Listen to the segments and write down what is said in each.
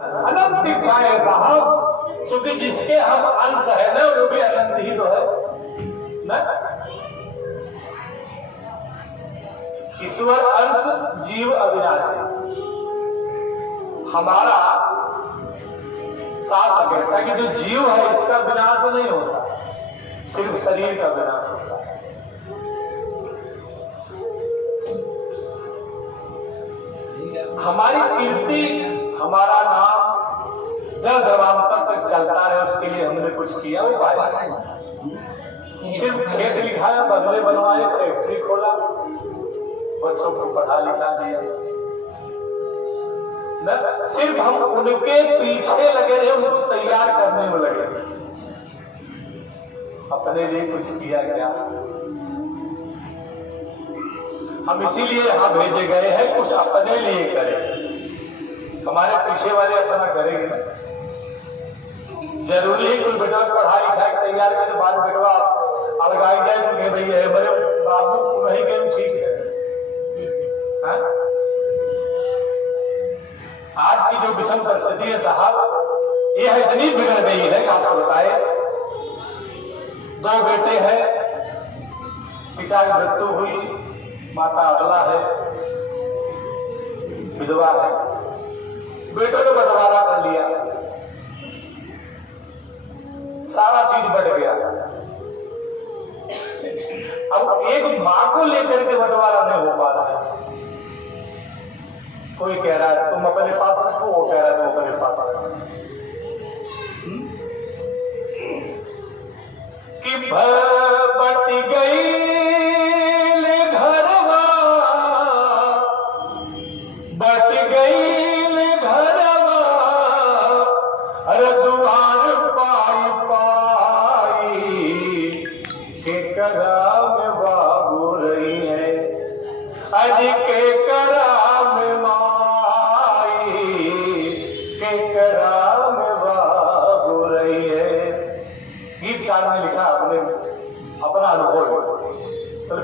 अनंत इच्छाएं साहब, क्योंकि जिसके हम अंश है ना वो भी अनंत ही तो है ना। ईश्वर अंश, जीव अविनाशी। हमारा साथ कहता है कि जो जीव है इसका विनाश नहीं होता, सिर्फ शरीर का विनाश होता है। हमारी कीर्ति, हमारा नाम जल जन्मांतर तक चलता रहे, उसके लिए हमने कुछ किया उपाय? सिर्फ खेत लिखा है, बदले बनवाए, फैक्ट्री खोला, बच्चों को पढ़ा लिखा दिया न, सिर्फ हम उनके पीछे लगे रहे, उनको तैयार करने में लगे, अपने लिए कुछ किया क्या? हम इसीलिए यहां भेजे गए हैं, कुछ अपने लिए करें। हमारे पीछे वाले अपना करेंगे ना। जरूरी है कोई बेटा पढ़ा लिखा तैयार करे, बाद बेटवा अलगाई जाए तो भैया है बड़े बाबू नहीं गए, ठीक है। आज की जो विषम परिस्थिति है साहब, यह इतनी बिगड़ गई है कि आपसे बताए, 2 बेटे हैं, पिता की मृत्यु हुई, माता अबला है, विधवा है, बेटों ने बंटवारा कर लिया, सारा चीज बट गया। अब एक मां को लेकर के बंटवारा नहीं हो पा रहा है। कोई कह रहा है तुम अपने पास रखो, वो कह रहा है तुम अपने पास रखो। कि बट गई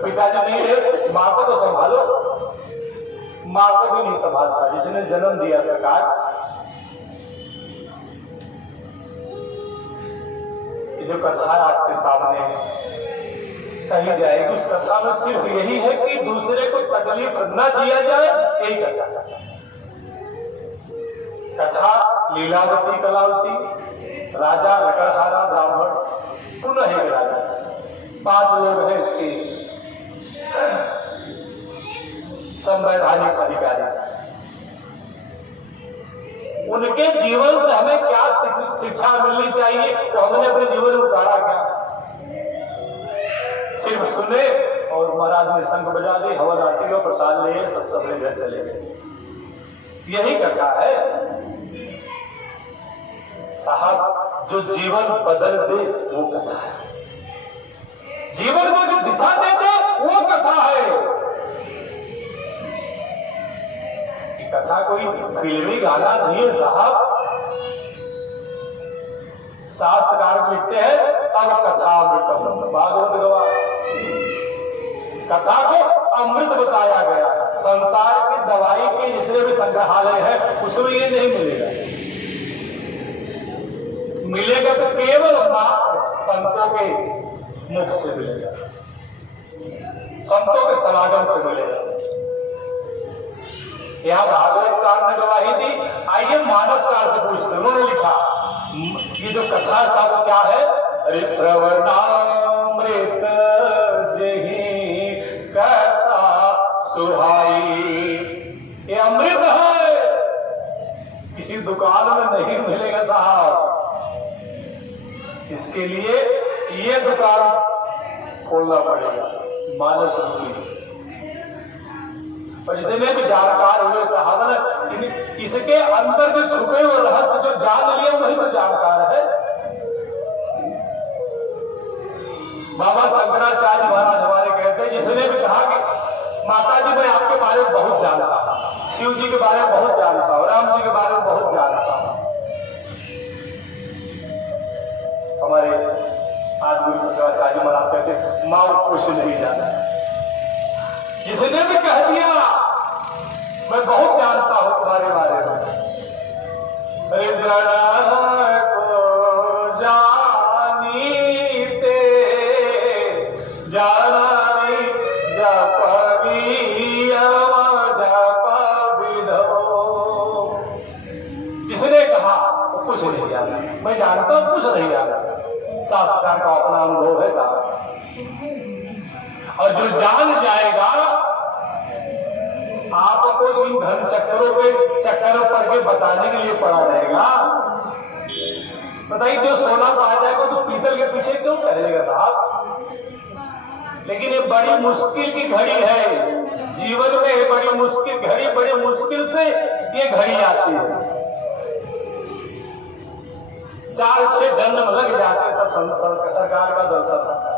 पिताजी नहीं है, मां को तो संभालो। मां को भी नहीं संभालता जिसने जन्म दिया। सरकार जो कथा आपके सामने कही जाएगी, उस कथा में सिर्फ यही है कि दूसरे को तकलीफ न दिया जाए, यही कथा। कथा लीलावती कलावती, राजा लकड़हारा ब्राह्मण, पुनः एक राजा, 5 लोग हैं इसके संवैधानिक अधिकारी। उनके जीवन से हमें क्या शिक्षा मिलनी चाहिए, तो हमने अपने जीवन में उतारा क्या? सिर्फ सुने और महाराज ने शंख बजा दी, हवन आरती का प्रसाद लिए, सब अपने घर चले गए। यही कथा है साहब। जो जीवन बदल दे वो कथा है, जीवन को जो दिशा दे दे वो कथा है। कथा कोई फिल्मी गाना नहीं है साहब। शास्त्रकार लिखते हैं तब कथा अमृतम, भागवत गवाह। कथा को अमृत बताया गया। संसार की दवाई के जितने भी संग्रहालय है उसमें ये नहीं मिलेगा। मिलेगा तो केवल मात्र संतों के मुख से मिलेगा, संतों के समागम से मिलेगा। यहां भागवतकार ने गवाही दी। आइए मानसकार से पूछते, उन्होंने लिखा ये जो कथा साहब क्या है? श्रवणामृत जही कथा सुहाई, ये अमृत है, किसी दुकान में नहीं मिलेगा साहब। इसके लिए ये दुकान खोलना पड़ेगा, मानस रूपी। और जितने भी जानकार हुए साहब ने इसके अंदर जो छुपे हुए रहस्य जो जान लिया वही तो जानकार है। बाबा शंकराचार्य महाराज हमारे कहते, जिसने भी कहा कि माता जी मैं आपके बारे में बहुत जानता हूं, शिव जी के बारे में बहुत जानता हूं, राम जी के बारे में बहुत जानता हूं। हमारे आदमी शंकराचार्य महाराज कहते मां कुछ नहीं जाना। जिसने भी कह दिया मैं बहुत जानता हूं तुम्हारे बारे में, जनन को जानीते जननी जपवीयम जप विधो। किसने कहा? कुछ नहीं जाना, मैं जानता हूं कुछ नहीं जाना। शास्त्रकार का अपना अनुभव है साहब। और जो जान जाएगा, आपको इन धन चक्करों पे चक्कर पड़ के बताने के लिए पड़ा रहेगा। बताइए, जो सोना पा जाएगा तो पीतल के पीछे क्यों करेगा साहब? लेकिन ये बड़ी मुश्किल की घड़ी है जीवन में, बड़ी मुश्किल घड़ी, बड़ी मुश्किल से ये घड़ी आती है। 4-6 जन्म लग जाते तब सरकार का दर्शन होता है।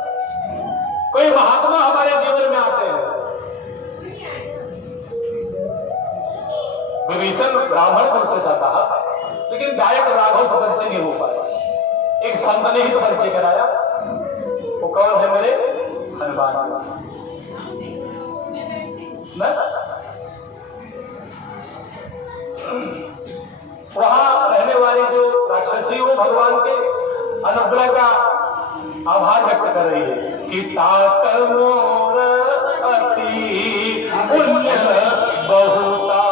कोई महात्मा हमारे जीवन में आते हैं। विभीषण ब्राह्मण कुल से था साहब, लेकिन गायक राघव से परिचय नहीं हो पाया। एक संत ने ही तो परिचय कराया। वो कौन है मेरे? हनुमान। वहां रहने वाली जो राक्षसी वो भगवान के अनुग्रह का आभार व्यक्त कर रही है कि तात मोर अति पुण्य बहुता।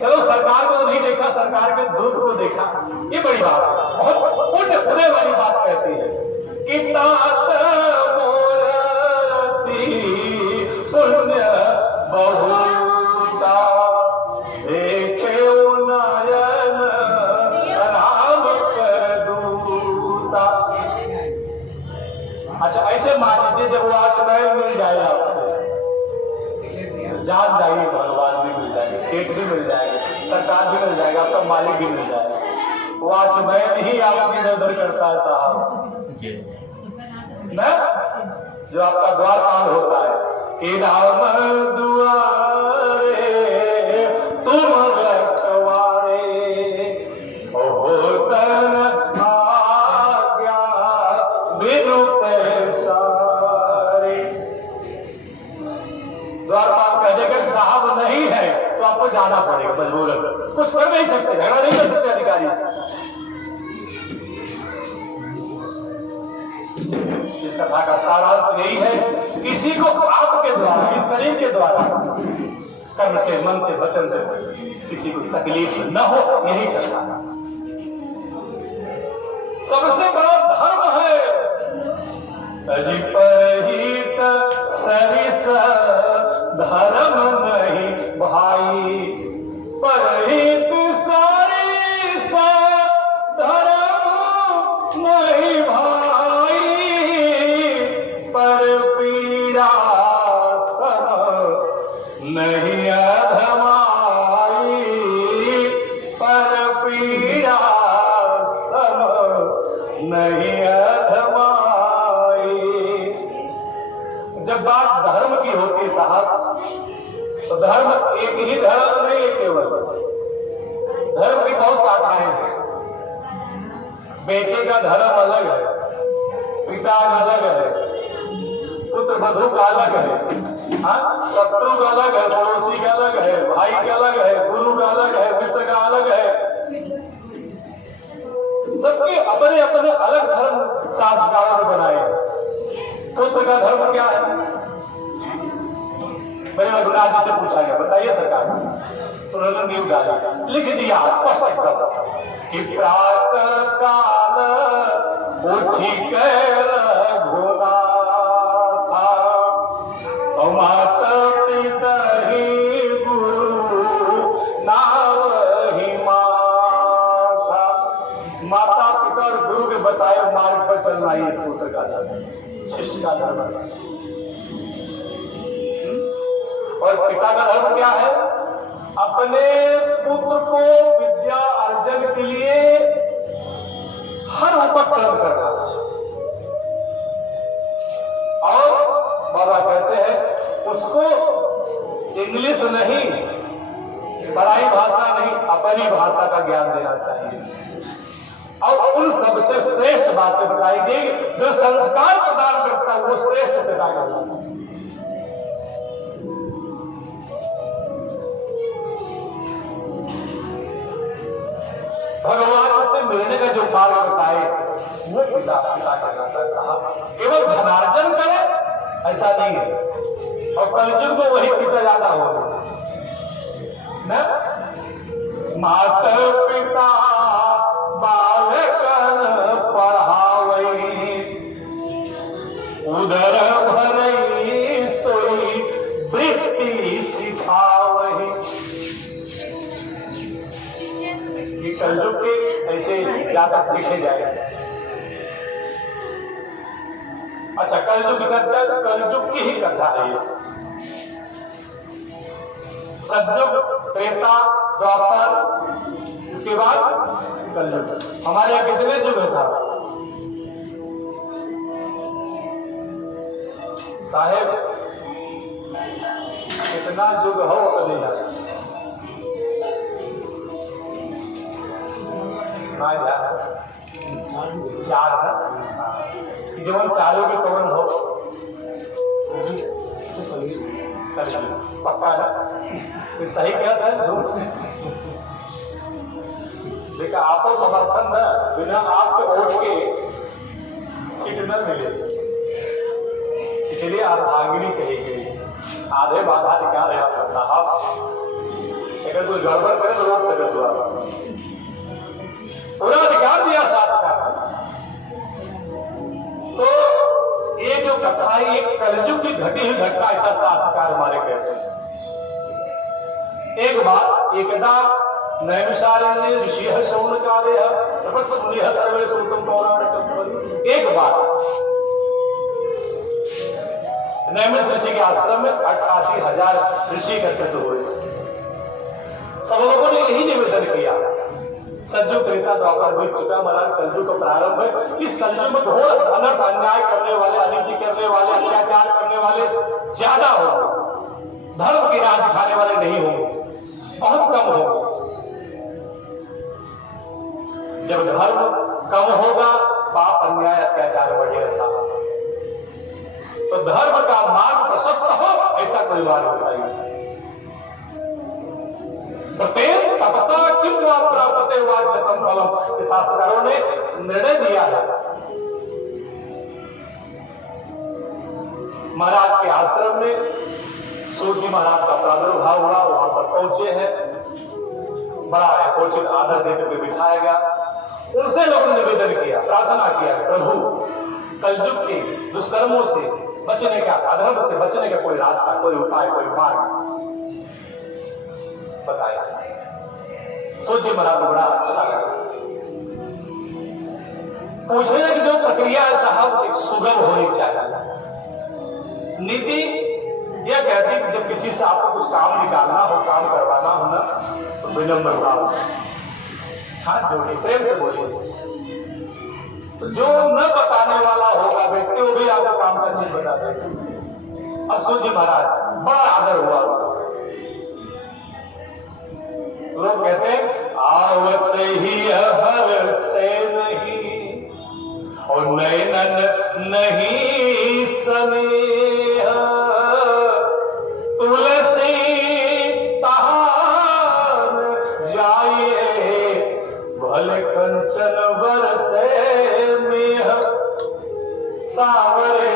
चलो, सरकार को नहीं देखा, सरकार के दूत को देखा, ये बड़ी बात है। बहुत पुण्य होने वाली बात कहती है कि तात मोर अति पुण्य बहुता देखे नयन राम कर दूता। अच्छा, ऐसे मान लीजिए जब वो आचमन मिल जाए आपसे, जान जाइए, भगवान भी मिल जाएंगे, सेठ भी मिल जाएंगे, सरकार भी मिल जाएगा, आपका मालिक भी मिल जाएगा। वो आचमन ही आपकी नजर करता है साहब ना, जो आपका द्वार पार होता है कि राम दुआरे तुम रखवारे हो तन आज्ञा बिनु पैसारे। द्वार पार कहने का साहब नहीं है तो आपको जाना पड़ेगा मजबूरन, कुछ कर नहीं सकते, झगड़ा नहीं कर सकते अधिकारी से। इस कथा का सारांश यही है, किसी को आपके द्वारा, इस शरीर के द्वारा, कर्म से, मन से, वचन से किसी को तकलीफ न हो, यही करना है। सबसे बड़ा धर्म है अजी परहित सरिस धर्म नहीं भाई, परहित सरिस धर्म नहीं भाई, पर पीड़ा सम नहीं अधमाई, पर पीड़ा सम नहीं अधमाई। जब बात धर्म की होती साहब, तो धर्म एक ही धर्म नहीं है, केवल धर्म की बहुत शाखाएं हैं। बेटे का धर्म अलग है, पिता का अलग है, पुत्र वधू का अलग है, शत्रु का अलग है, पड़ोसी का अलग है, भाई का अलग है, गुरु का अलग है, मित्र का अलग है। सबके अपने अपने अलग धर्म शास्त्रकारों ने बनाए हैं। पुत्र का धर्म क्या है? मैंने रघुनाथ जी से पूछा गया, बताइए सरकार। तो उन्होंने नींव डाला, लिख दिया स्पष्ट एकदम कि प्रातः काल उठी कर घोना था, और माता पिता ही गुरु नाव ही माता। माता पिता और गुरु के बताए मार्ग पर चलना ही पुत्र का धर्म, शिष्ट का धर्म है। और पिता का धर्म क्या है? अपने पुत्र को विद्या अर्जन के लिए हर उपक्रम करना। और बाबा कहते हैं उसको इंग्लिश नहीं, पराई भाषा नहीं, अपनी भाषा का ज्ञान देना चाहिए। और उन सबसे श्रेष्ठ बातें बताई गई जो संस्कार प्रदान करता है, वो श्रेष्ठ पिता का नाम है। भगवान से मिलने का जो मार्ग बताए वो पिता कहलाता है साहब। केवल धनार्जन करे ऐसा नहीं है, और कलयुग में वही पिता ज्यादा हो ना। माता पिता बालकन पढ़ावई, उदर भरई सोई वृत्ति सिखावई। ये कलयुग के ऐसे जातक लिखे जाए। अच्छा, कलयुग की चर्चा, कलयुग की ही कथा है ये। सतयुग, त्रेता, द्वापर, इसके बाद कलयुग। हमारे यहाँ कितने युग है साहेब? कितना युग हो कभी ना चार है, जो हम चारों के कवन हो पक्का ना? सही क्या था झूठ? देखा आपको समर्थन न, बिना आपके वोट के सीट न मिले, इसलिए अर्धांगिनी कही गई। आधे बाधाधिकार है आपका साहब, अगर कोई गड़बड़ करे तो रोक सकते हो। पूरा अधिकार दिया साथ का। तो ये जो कथा है ये कलयुग की घटी हुई घटना, ऐसा शास्त्रकार हमारे कहते हैं। एक बार एकदा नैमिषारण्य ऋषि शौनकादय सर्वे श्रुतम पौराणिकम। एक बार नैमिष ऋषि के आश्रम में 88,000 ऋषि एकत्रित हुए। सब लोगों ने यही निवेदन किया, सतयुग, त्रेता, द्वापर बीत चुका, महाराज कलयुग का प्रारंभ है। इस कलयुग में घोर अनर्थ, अन्याय करने वाले, अनीति करने वाले, अत्याचार करने वाले ज्यादा होंगे, धर्म की राह दिखाने वाले नहीं होंगे, बहुत कम होंगे। जब धर्म कम होगा, पाप, अन्याय, अत्याचार बढ़ेगा साहब। तो धर्म का मार्ग प्रशस्त हो, ऐसा कोई बात बताइए। तपसा किम वा प्राप्ते वांछितम फलम, शास्त्रकारों ने निर्णय दिया है। महाराज के आश्रम में सूर्य महाराज का प्रादुर्भाव हुआ, वहां पर पहुंचे हैं, बड़ा यथोचित आदर देकर बिठाया गया। उनसे लोगों ने निवेदन किया, प्रार्थना किया, प्रभु कलयुग के दुष्कर्मों से बचने का, अधर्म से बचने का कोई रास्ता, कोई उपाय, कोई मार्ग बताया। सूर्य महाराज को बड़ा अच्छा लगा। पूछने की जो प्रक्रिया है साहब, एक सुगम होनी चाहिए। नीति यह कहती है कि जब किसी से आपको कुछ काम निकालना हो, काम करवाना हो ना, तो विनम्र भाव, हाथ जोड़िए, प्रेम से बोलिए। तो जो न बताने वाला होगा व्यक्ति, वो भी आपको काम का चीज बता देगा। और सूर्य महाराज बड़ा आदर हुआ। लोग कहते हैं आवत ही हर से नहीं और नैनन नहीं स्नेह, तुलसी तहान जाइए भले कंचन बरसे मेह, सावरे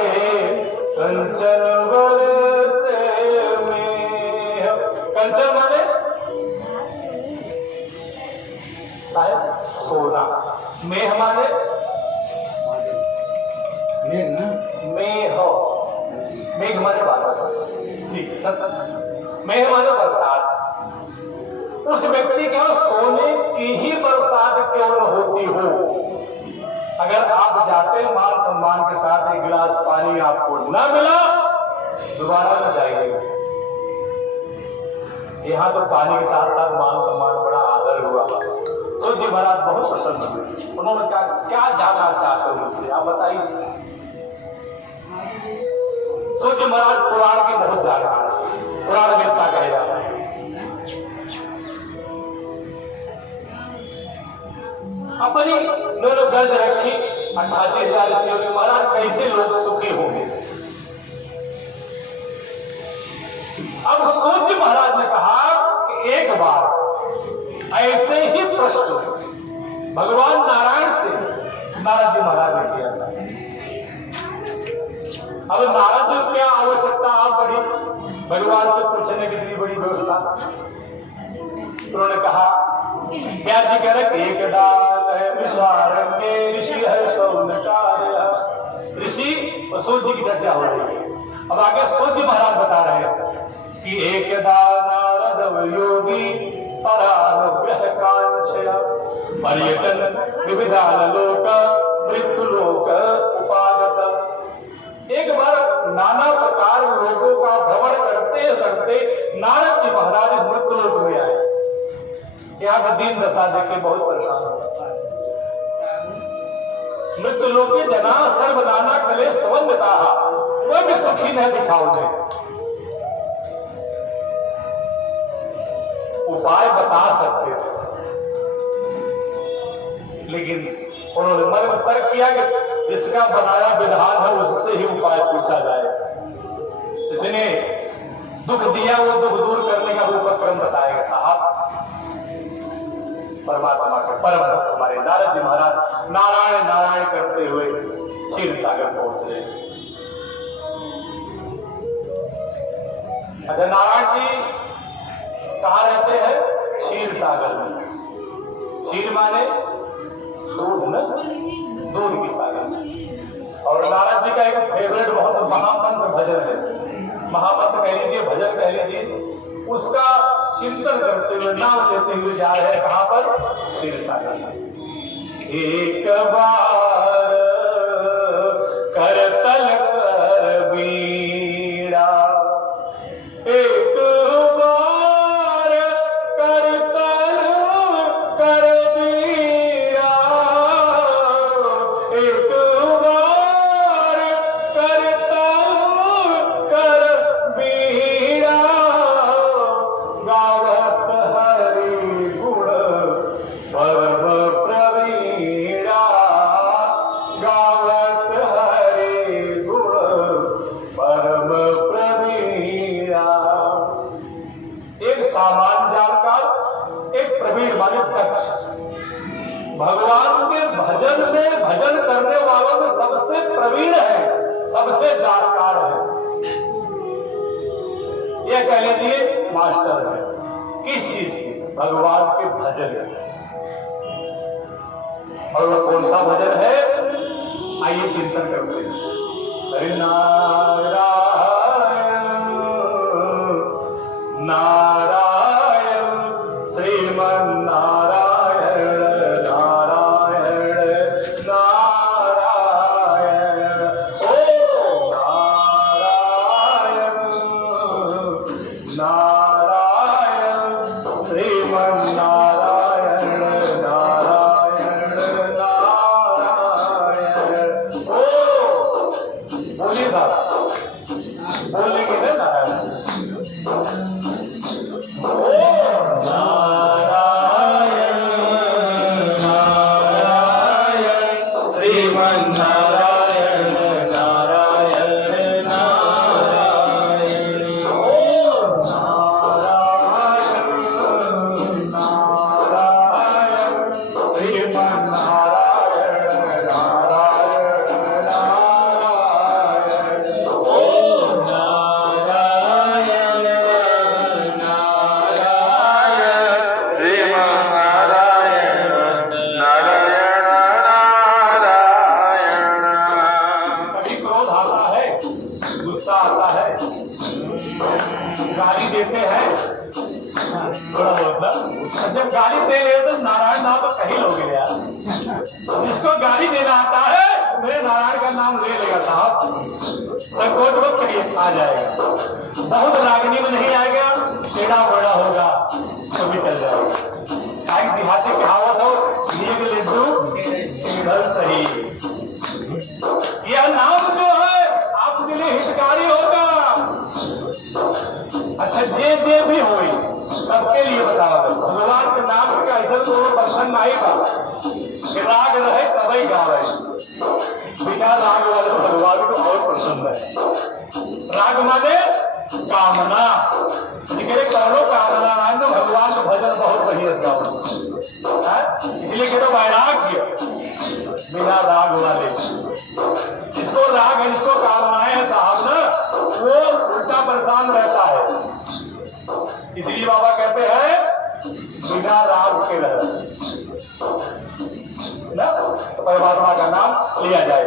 कंचन बरसे मेह। कंचन माने साहब सोना, मेह माने मेह, मेघ माने बादल, ठीक है सत्य। मेह माने बरसात। उस व्यक्ति के सोने की ही बरसात क्यों न होती हो, अगर आप जाते मान सम्मान के साथ, एक गिलास पानी आपको न मिला, दोबारा न जाइएगा। यहाँ तो पानी के साथ साथ मान सम्मान, बड़ा आदर हुआ। सूर्य महाराज बहुत प्रसन्न हुए। उन्होंने कहा क्या जानना चाहते हो मुझसे, आप बताइए। सूर्य महाराज पुराण की बहुत जानकार, पुराण वेत्ता कहे जाते हैं। अपनी दोनों गर्ज रखी 88,000 ऋषियों ने, महाराज कैसे लोग सुखी होंगे। अब सूर्य महाराज ने कहा कि एक बार ऐसे ही प्रश्न भगवान नारायण से नारद जी महाराज ने किया था। अब नारद जी क्या आवश्यकता आप पड़ी भगवान से पूछने की इतनी बड़ी व्यवस्था। उन्होंने कहा क्या जी कह रहे एक दान है विशारण्य ऋषि है सौनकार्य। ऋषि और सूर्य की चर्चा हो रही है। अब आगे सूर्य महाराज बता रहे हैं कि एक नारद योगी परानुग्रह कांक्षया पर्यटन विविधान लोक मृत्यु लोक उपागत। एक बार नाना प्रकार लोगों का भ्रमण करते करते नारद जी महाराज इस मृत्यु लोक में आए। यहाँ का दीन दशा देखे बहुत परेशान हो। मृत्यु लोके जना सर्वनाना कलेश संबंधता कोई भी सुखी नहीं दिखा उन्हें। उपाय बता सकते थे लेकिन उन्होंने मन में तर्क किया कि जिसका बनाया विधान है उससे ही उपाय पूछा जाए। इसने दुख दिया वो दुख दूर करने का उपक्रम बताएगा। साहब परमात्मा के परम भक्त हमारे नारद जी महाराज नारायण नारायण करते हुए क्षीर सागर पहुंच रहे। अच्छा नारायण जी कहाँ रहते हैं? क्षीर सागर में। क्षीर माने दूध न, दूध की सागर। और नारद जी का एक फेवरेट बहुत महामंत्र भजन है। महामंत्र कह लीजिए भजन कह लीजिए। उसका चिंतन करते हुए नाम लेते हुए जा रहे हैं कहां पर? क्षीर सागर। एक बार करतल कर बीड़ा एक बार करतल कर बीड़ा एक बार करतल कर बीड़ा गावत हरि गुण परम प्रवीणा गावत हरि गुण परम प्रवीणा। एक सामान्य जानकार एक प्रवीण माने दक्ष भगवान के भजन में भजन करने वालों में सबसे प्रवीण है, सबसे जानकार है। यह कह लीजिए मास्टर है किस चीज की? भगवान के भजन है। और वह कौन सा भजन है? आइए चिंतन करते हैं। हरि नारायण नारायण श्रीमन नारायण नारायण नारायण ओ नारायण नारायण श्रीमन नारायण नारायण नारायण ओ बोलिए साहब बोलेंगे ना नारायण नारायण नारायण श्रीमन नारायण नारायण नारायण नारायण नारायण श्रीमन नारायण नारायण नारायण गाली देते हैं थोड़ा बहुत। जब गाली दे रहे तो नारायण नाम तो कहीं लोगे यार। जिसको गाली देना आता है मेरे नारायण का नाम ले लेगा साहब। संकोच मत करिए आ जाएगा। बहुत रागनी में नहीं आएगा टेढ़ा बड़ा होगा तो भी चल जाएगा। देहाती कहावत हो लिए लड्डू इधर सही। यह नाम जो है आपके लिए हितकारी होगा। अच्छा जे भी हो सबके लिए बताओ भगवान के नाम का ऐसा तो पसंद नहीं बा कि राग रहे सबई गावे। बिना राग वाले भगवान को बहुत पसंद है। राग माने कामना करो कामना तो भगवान का भजन बहुत बढ़िया गाओ। इसलिए कह दो बैराग बिना राग वाले। जिसको राग है, जिसको कामनाएं है साहब ना, वो उल्टा परेशान रहता है। इसलिए बाबा कहते हैं बिना राग के रह ना, तो परमात्मा का नाम लिया जाए।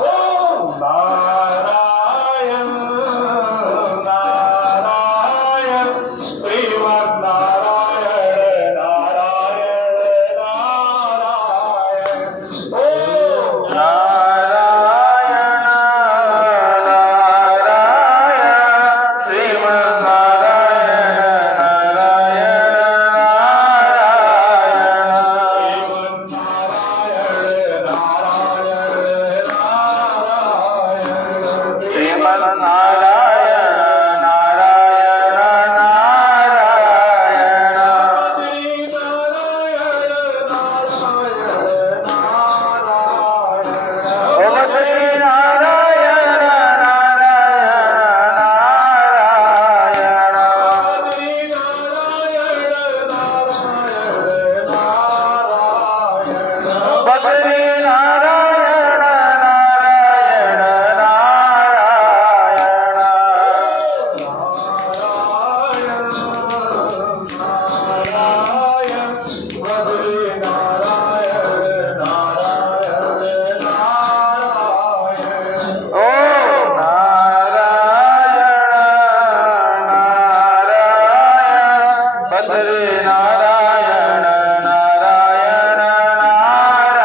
ओम नारायण नारायण श्रीमन नारायण नारायण नारायण। ओम नारायण नारायण श्रीमन नारायण नारायण नारायण श्रीमन नारायण नारायण नारायण। ओम श्री नारायण नारायण नारायण। बद्री नारायण नारायण नारायण। ओम नारायण नारायण बद्री नारायण नारायण नारायण।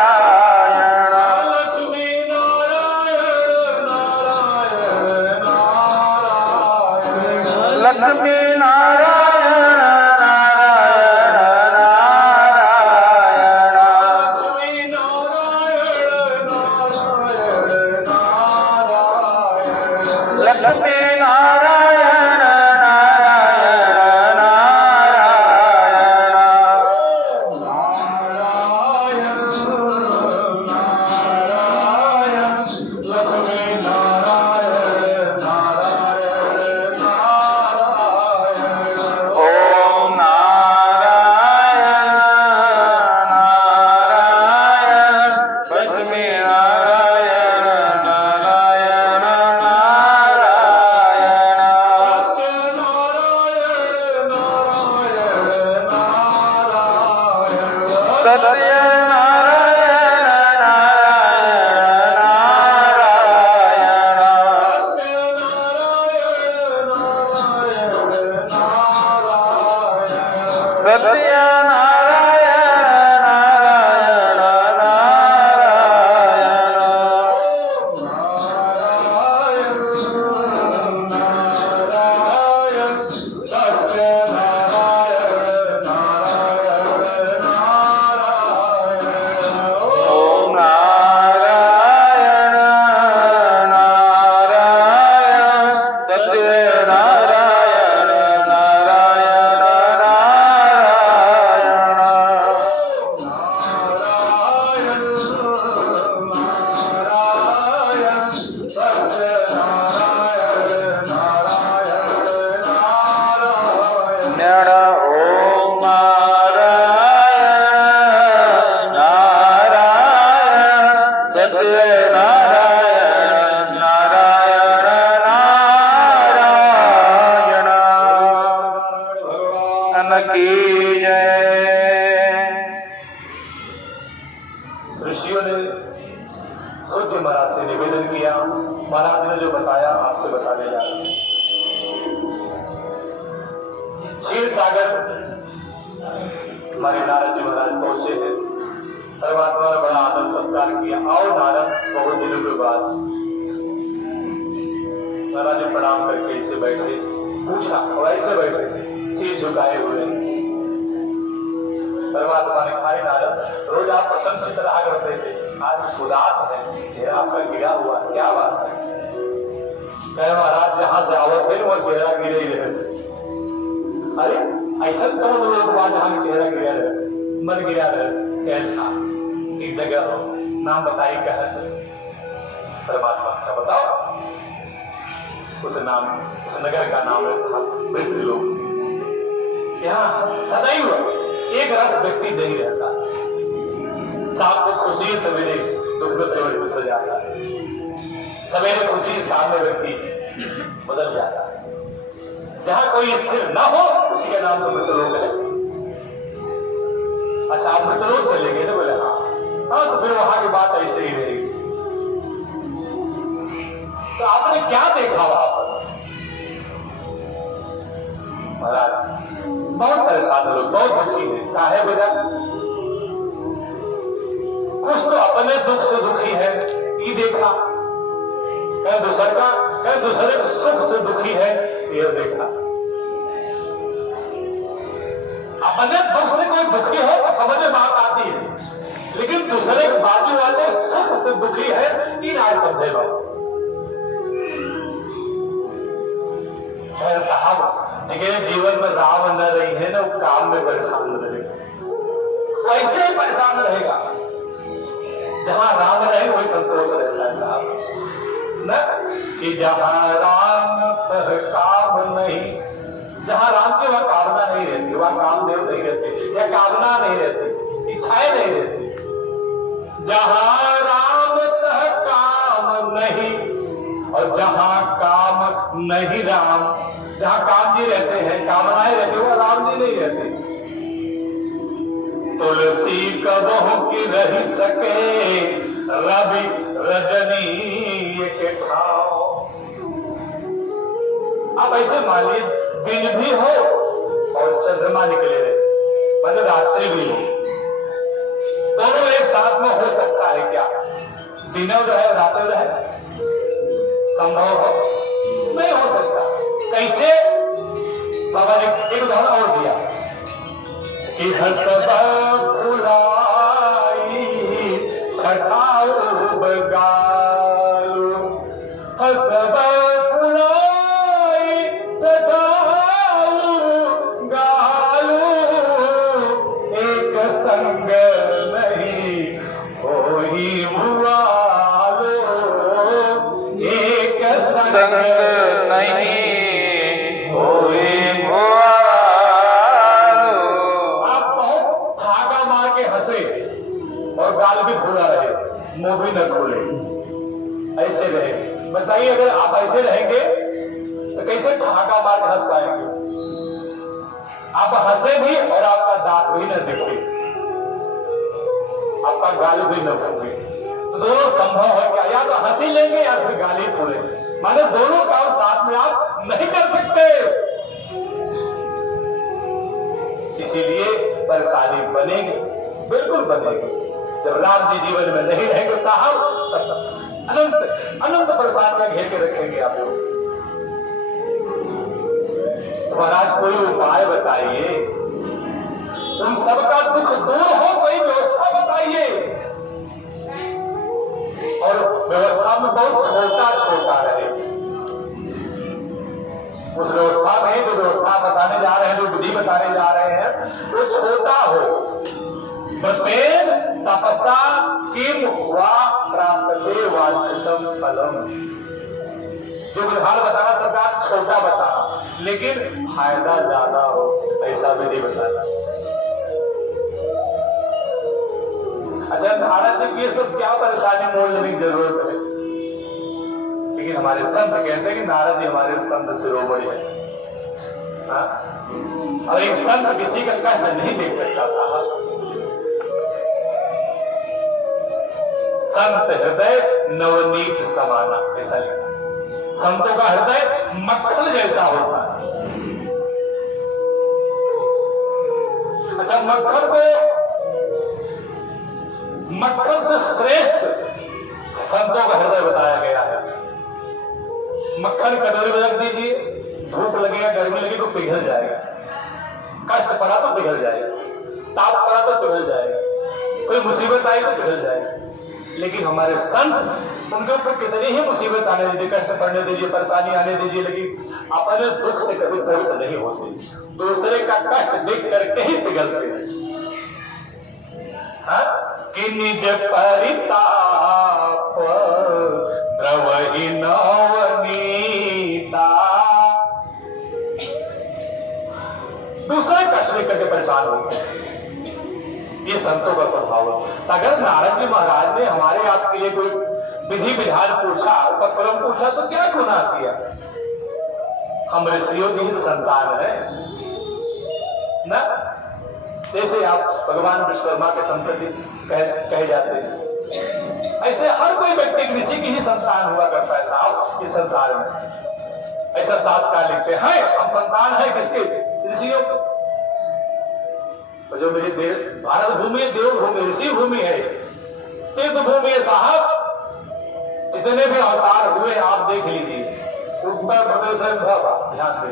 लक्ष्मी नारायण नारायण नारायण। लक्ष्मी नारायण नारायण ओम नारायण नारायण लक्ष्मी नारायण नारायण नारायण। सत्य नारायण नारायण नारायण। सत्य नारायण नारायण ओम नारायण नारायण सत्य नारायण नारायण नारायण। ओम नारायण नारायण सत्य नारायण नारायण नारायण की जय। ऋषियों ने सूर्य महाराज से निवेदन किया, महाराज ने जो बताया आपसे बताने जा रहे हैं। क्षीर सागर हमारे नारद जी महाराज पहुंचे हैं। परमात्मा ने बड़ा आदर सत्कार किया। आओ नारद, बहुत दिनों के बाद। महाराज ने प्रणाम करके इसे बैठे, पूछा और ऐसे बैठे थे सिर झुकाए हुए। परमात्मा ने कहा नारद, रोज आप प्रसन्नचित्त रहा करते थे, आज उदास है, चेहरा आपका गिरा हुआ, क्या बात है? कहे महाराज, जहां से आवत है वो चेहरा गिरे ही रहे। अरे ऐसा कौन लोग हुआ जहां चेहरा गिरा रहे, मन गिरा रहे? था एक जगह हो, नाम बताइए क्या है? परमात्मा का बताओ। उस नगर का नाम है साहब मृत्युलोक। यहाँ सदैव एक रस व्यक्ति नहीं रहता। साहब को खुशी सवेरे दुख में परिवर्तित हो जाता है। सवेरे खुशी शाम में व्यक्ति बदल जाता है। जहां कोई स्थिर न हो उसी का नाम तो मृतलोक है। अच्छा, आप मृतलोक चले गए तो बोले हाँ तो फिर वहां की बात ऐसे ही रहेगी। तो आपने क्या देखा वहां पर? महाराज बहुत परेशान लोग, बहुत दुखी है। काहे वजह? कुछ तो अपने दुख से दुखी है, ये देखा। कहीं दूसरे के सुख से दुखी है, ये देखा। अपने दुख से कोई दुखी हो तो समझ में बात आती है, लेकिन दूसरे के बाजू वाले सुख से दुखी है, ये ना समझे बात। साहब जिनके जीवन में राम न रही है ना, वो काम में परेशान रहेगा, वैसे ही परेशान रहेगा। जहां राम रहे वही संतोष रहता है साहब न, कि जहां राम तह काम नहीं। जहां राम की वह कामना नहीं रहती, वह कामदेव नहीं रहते, या कामना नहीं रहती, इच्छाएं नहीं रहती। जहां राम तह काम नहीं, और जहां काम नहीं राम। जहां काम जी रहते हैं, कामनाएं रहती, वह राम जी नहीं रहते। तुलसी कबहू की रह सके, रवि रजनी के ठाव। अब ऐसे मानिए दिन भी हो और चंद्रमा निकले रहे, मतलब रात्रि भी हो, दोनों एक साथ में हो सकता है क्या? दिनों रहे रातों रहे, संभव हो? नहीं हो सकता। कैसे? बाबा ने एक उदाहरण और दिया कि हसब फुलाई खटाऊ बगालू, हसब फुलाई खटाऊ गालू, एक संग नहीं होई मुआलो, एक संग नहीं गाल भी खुला रहे, मुंह भी न खोले, ऐसे रहे। बताइए अगर आप ऐसे रहेंगे तो कैसे ठहाका मार के हंस पाएंगे? आप हंसे भी और आपका दांत भी न दिखे, आपका गाल भी न फूले, तो दोनों संभव है क्या? या तो हंसी लेंगे या फिर गाली फूलेंगे, माने दोनों काम साथ में आप नहीं कर सकते। इसीलिए परेशानी बनेगी, बिल्कुल बनेगी। जब राम जी जीवन में नहीं रहेंगे साहब, अनंत परेशानियां घेर के रखेंगे आप लोग। तो महाराज कोई उपाय बताइए, उन सबका दुख दूर हो, कोई व्यवस्था बताइए। और व्यवस्था में बहुत छोटा छोटा रहे। उस व्यवस्था में जो व्यवस्था बताने जा रहे हैं, जो विधि बताने जा रहे हैं, वो छोटा हो। ब्रतेन तपसा किम वा प्राप्तते वांछितम फलम। जो विधान बताना सरकार छोटा बताना, लेकिन फायदा ज्यादा हो, ऐसा विधि बताना। अच्छा, महाराज जी ये सब क्या परेशानी मोल लेने की जरूरत है? लेकिन हमारे संत कहते हैं कि नारद जी हमारे संत शिरोमणि है। और एक संत किसी का कष्ट नहीं देख सकता साहब। संत हृदय नवनीत समाना, ऐसा लिखा। संतों का हृदय मक्खन जैसा होता है। अच्छा, मक्खन से श्रेष्ठ संतों का हृदय बताया गया है। मक्खन कटोरी में रख दीजिए, धूप लगेगा, गर्मी लगेगी तो पिघल जाएगा, कष्ट पड़ा तो पिघल जाएगा, ताप पड़ा तो पिघल जाएगा, कोई मुसीबत आई तो पिघल जाएगा। लेकिन हमारे संत, उनके ऊपर कितनी ही मुसीबत आने दीजिए, कष्ट पड़ने दीजिए, परेशानी आने दीजिए, लेकिन अपने दुख से कभी दर्द नहीं होती। दूसरे का कष्ट देख करके ही पिघलते हैं। कि निज परिताप द्रवहि नवनीता। दूसरे कष्ट देख करके परेशान होते हैं। ये संतों का स्वभाव है। अगर नारद जी महाराज ने हमारे आपके लिए कोई विधि विधान पूछा, उपक्रम पूछा, तो क्या गुनाह किया? हम ऋषियों की ही संतान है ना। जैसे आप भगवान विश्वकर्मा के संप्रति कहे जाते हैं, ऐसे हर कोई व्यक्ति ऋषि की ही संतान हुआ करता है साहब इस संसार में। ऐसा शास्त्र लिखते हैं, हम संतान है किसके? ऋषियों। जो मेरी भारत भूमि देवभूमि ऋषि भूमि है, तीर्थ भूमि है साहब। जितने भी अवतार हुए आप देख लीजिए, उत्तर प्रदेश है, ध्यान दे।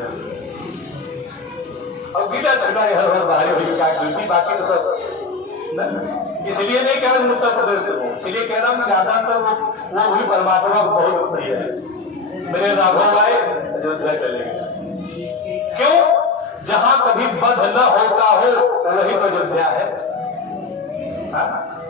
अब गीला छुटा हर बाहरी हुई क्या गिलती, बाकी तो सब इसलिए नहीं कह रहा हूं उत्तर प्रदेश से हूं, इसलिए कह रहा हूं ज्यादातर वो भी परमात्मा को बहुत प्रिय है। मेरे राघव भाई अयोध्या चले गए। क्यों? जहां कभी बध न होता हो वही तो अयोध्या है।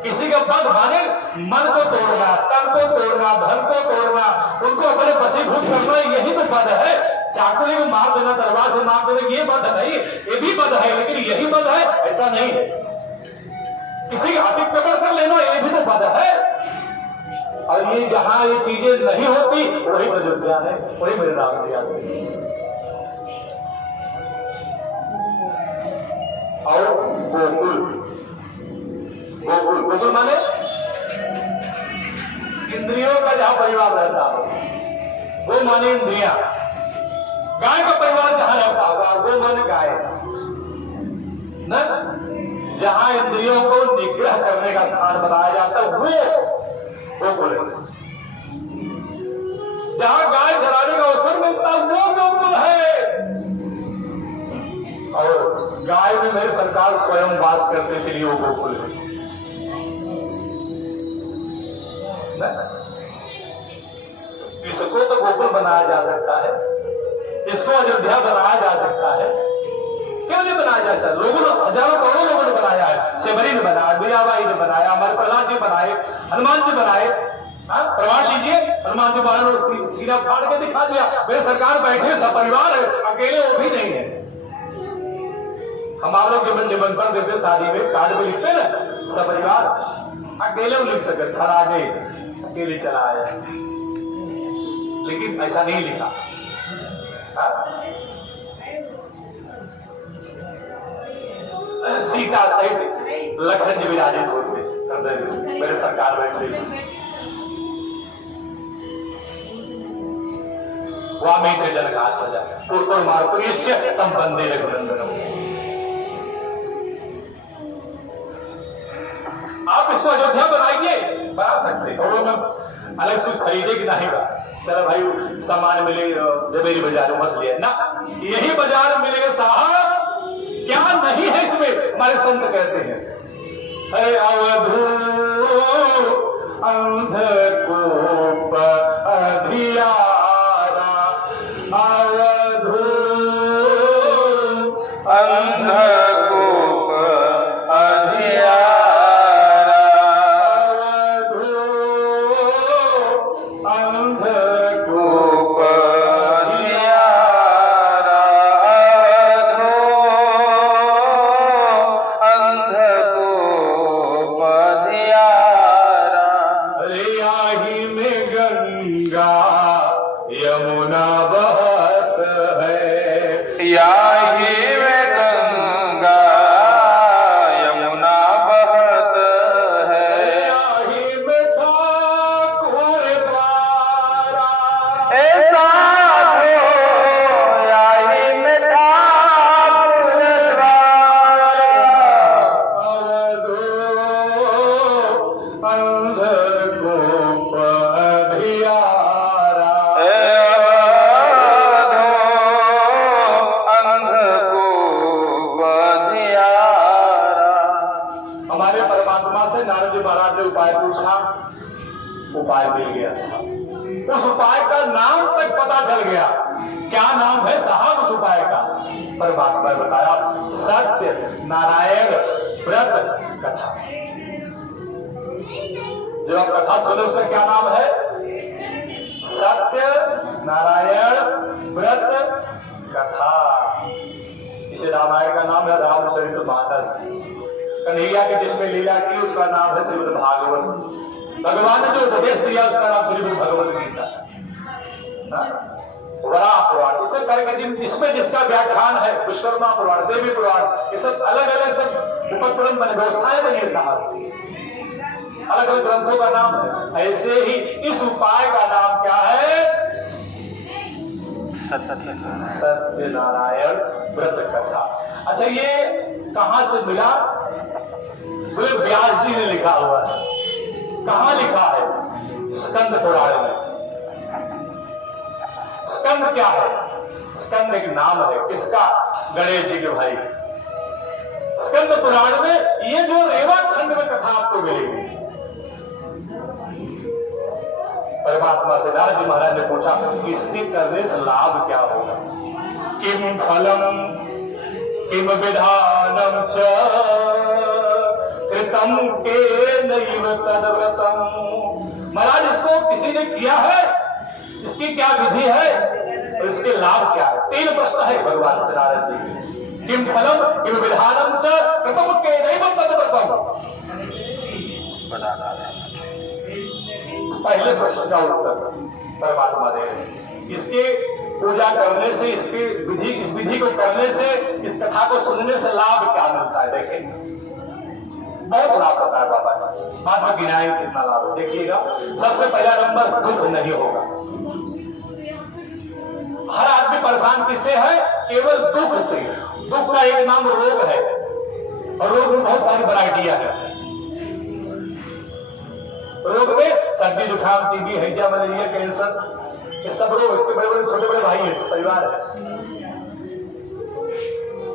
किसी का बध माने मन को तोड़ना, तन को तोड़ना, धन को तोड़ना, उनको अपने वशीभूत करना, यही तो बध है। चाकुली को मार देना, तलवार से मार देना, ये बध नहीं, ये भी बध है, लेकिन यही बध है ऐसा नहीं है। किसी का हाथी पकड़ कर लेना, ये भी तो बध है। और ये जहां ये चीजें नहीं होती वही अयोध्या है, वही मेरे राम दिया है। और गोकुल, गोकुल गोकुल माने इंद्रियों का जहां परिवार रहता हो, वो माने इंद्रियां। गाय का परिवार जहां रहता होगा, वो माने गाय न। जहां इंद्रियों को निग्रह करने का स्थान बताया जाता है वो गोकुल है। जहां गाय चराने का अवसर मिलता है वो गोकुल है। और गाय में मेरे सरकार स्वयं वास करते, इसलिए वो गोकुल है। इसको तो गोकुल बनाया जा सकता है, इसको अयोध्या बनाया जा सकता है। क्यों नहीं बनाया जा सकता? लोगों ने, हजारों करोड़ों लोगों ने बनाया है। सेबरी ने बनाया, मीराबाई ने बनाया, हमारे प्रहलाद जी बनाए, हनुमान जी बनाए। प्रमाण लीजिए, हनुमान जी महाराज सीना फाड़ के दिखा दिया। मेरे सरकार बैठे सपरिवार है, अकेले वो भी नहीं है। हम आप लोग जब निमंत्रण देते शादी में, कार्ड में लिखते ना सपरिवार, अकेले वो लिख सके घर आगे अकेले चला आया, लेकिन ऐसा नहीं लिखा। सीता सहित लखन जी विराजित होते मेरे सरकार बैठे। वामी च जनकात्मज पुत्र मातुरीश्य तम बंदे रघुनंदनम। आप इसको अयोध्या बनाइए, बना सकते। और में अलग कुछ खरीदे कि नहीं का, चलो भाई सामान मिले जबेरी बाजार में मस लिया ना, यही बाजार मिलेगा साहब। क्या नहीं है इसमें? हमारे संत कहते हैं, है अवधू अंधकूप अधियारा, अवधू अंधकूप अधियारा, अवधू अंधकूप यमुना बहत है, याही में गंगा यमुना बहत है, याही में ठाकुर द्वारा, ऐसा याही में ठाकुर द्वारा, अवधू अंधकूप अधियारा, हमारे परमात्मा से नारद जी महाराज ने उपाय पूछा, उपाय मिल गया साहब। उस उपाय का नाम तक पता चल गया। क्या नाम है साहब उस उपाय का? परमात्मा ने बताया, सत्य नारायण व्रत कथा। जब आप कथा सुने उसका क्या नाम है? सत्य नारायण व्रत कथा। इसे रामायण का नाम है रामचरितमानस। कन्हैया की जिसमें लीला की उसका नाम है श्रीमद् भागवत। भगवान ने जो उपदेश दिया उसका नाम श्रीमद् भगवत गीता। वराह पुराण इसे करके जिसमें जिसका व्याख्यान है, विश्वकर्मा पुराण, देवी पुराण, ये सब अलग अलग सब उपक्रम बने, व्यवस्थाएं बनी साहब, अलग अलग ग्रंथों का नाम है। ऐसे ही इस उपाय का नाम क्या है? सत्यनारायण व्रत कथा। अच्छा, ये कहां से मिला? बोले व्यास जी ने लिखा हुआ है। कहां लिखा है? स्कंद पुराण में। स्कंद क्या है? स्कंद एक नाम है किसका? गणेश जी के भाई। स्कंद पुराण में ये जो रेवा खंड में कथा आपको मिलेगी। परमात्मा से नारद जी महाराज ने पूछा, इसके करने से लाभ क्या होगा? किम फलम किम विधानम च कृतम के नैव तद्व्रतम। महाराज, इसको किसी ने किया है, इसकी क्या विधि है और इसके लाभ क्या है? 3 प्रश्न है भगवान से नारद जी। किम फलम किम विधानम च कृतम के नैव तद्व्रतम। पहले प्रश्न का उत्तर परमात्मा दे रहे हैं। इसके पूजा करने से, इसके विधि, इस विधि को करने से, इस कथा को सुनने से लाभ क्या मिलता है? देखें, बहुत लाभ होता है बाबा। बाद में गिनाएं कितना लाभ है, देखिएगा। सबसे पहला नंबर, दुख नहीं होगा। हर आदमी परेशान किससे है? केवल दुख से। दुख का एक नाम रोग है, और रोग में बहुत सारी वैरायटियां हैं। रोग में सर्दी, जुकाम, टीबी, हैजा, मलेरिया, कैंसर, ये सब रोग, इसके बड़े बड़े छोटे बड़े भाई हैं, परिवार है।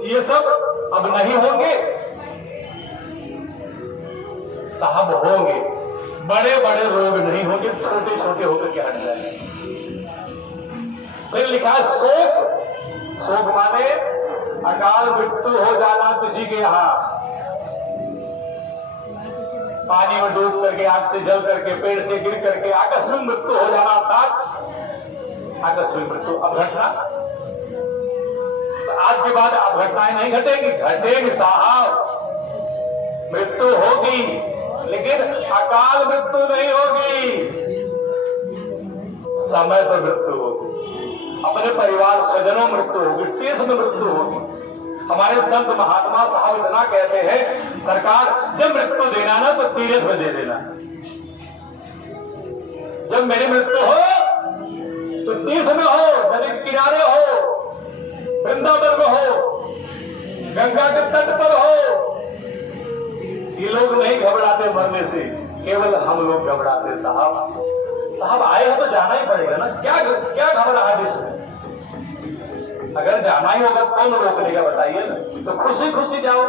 ये सब अब नहीं होंगे साहब, होंगे। बड़े बड़े रोग नहीं होंगे, छोटे छोटे होकर के हट जाएंगे। फिर लिखा है शोक। शोक माने अकाल मृत्यु हो जाना किसी के यहां, पानी में डूब करके, आग से जल करके, पेड़ से गिर करके आकस्मिक मृत्यु हो जाना, अर्थात आकस्मिक मृत्यु। अब घटना, तो आज के बाद अब घटनाएं नहीं घटेंगी, घटेंगी साहब। मृत्यु होगी, लेकिन अकाल मृत्यु नहीं होगी, समय पर मृत्यु होगी। अपने परिवार स्वजनों मृत्यु होगी, तीर्थ में मृत्यु होगी। हमारे संत महात्मा साहब इतना कहते हैं, सरकार जब मृत्यु देना ना तो तीर्थ में दे देना। जब मेरी मृत्यु हो तो तीर्थ में हो, नदी के किनारे हो, वृंदावन में हो, गंगा के तट पर हो। ये लोग नहीं घबराते मरने से, केवल हम लोग घबराते। साहब साहब आए हो तो जाना ही पड़ेगा ना, क्या क्या घबराहट इसमें? अगर जाना ही होगा तो कौन रोक लेगा बताइए ना? तो खुशी खुशी जाओ,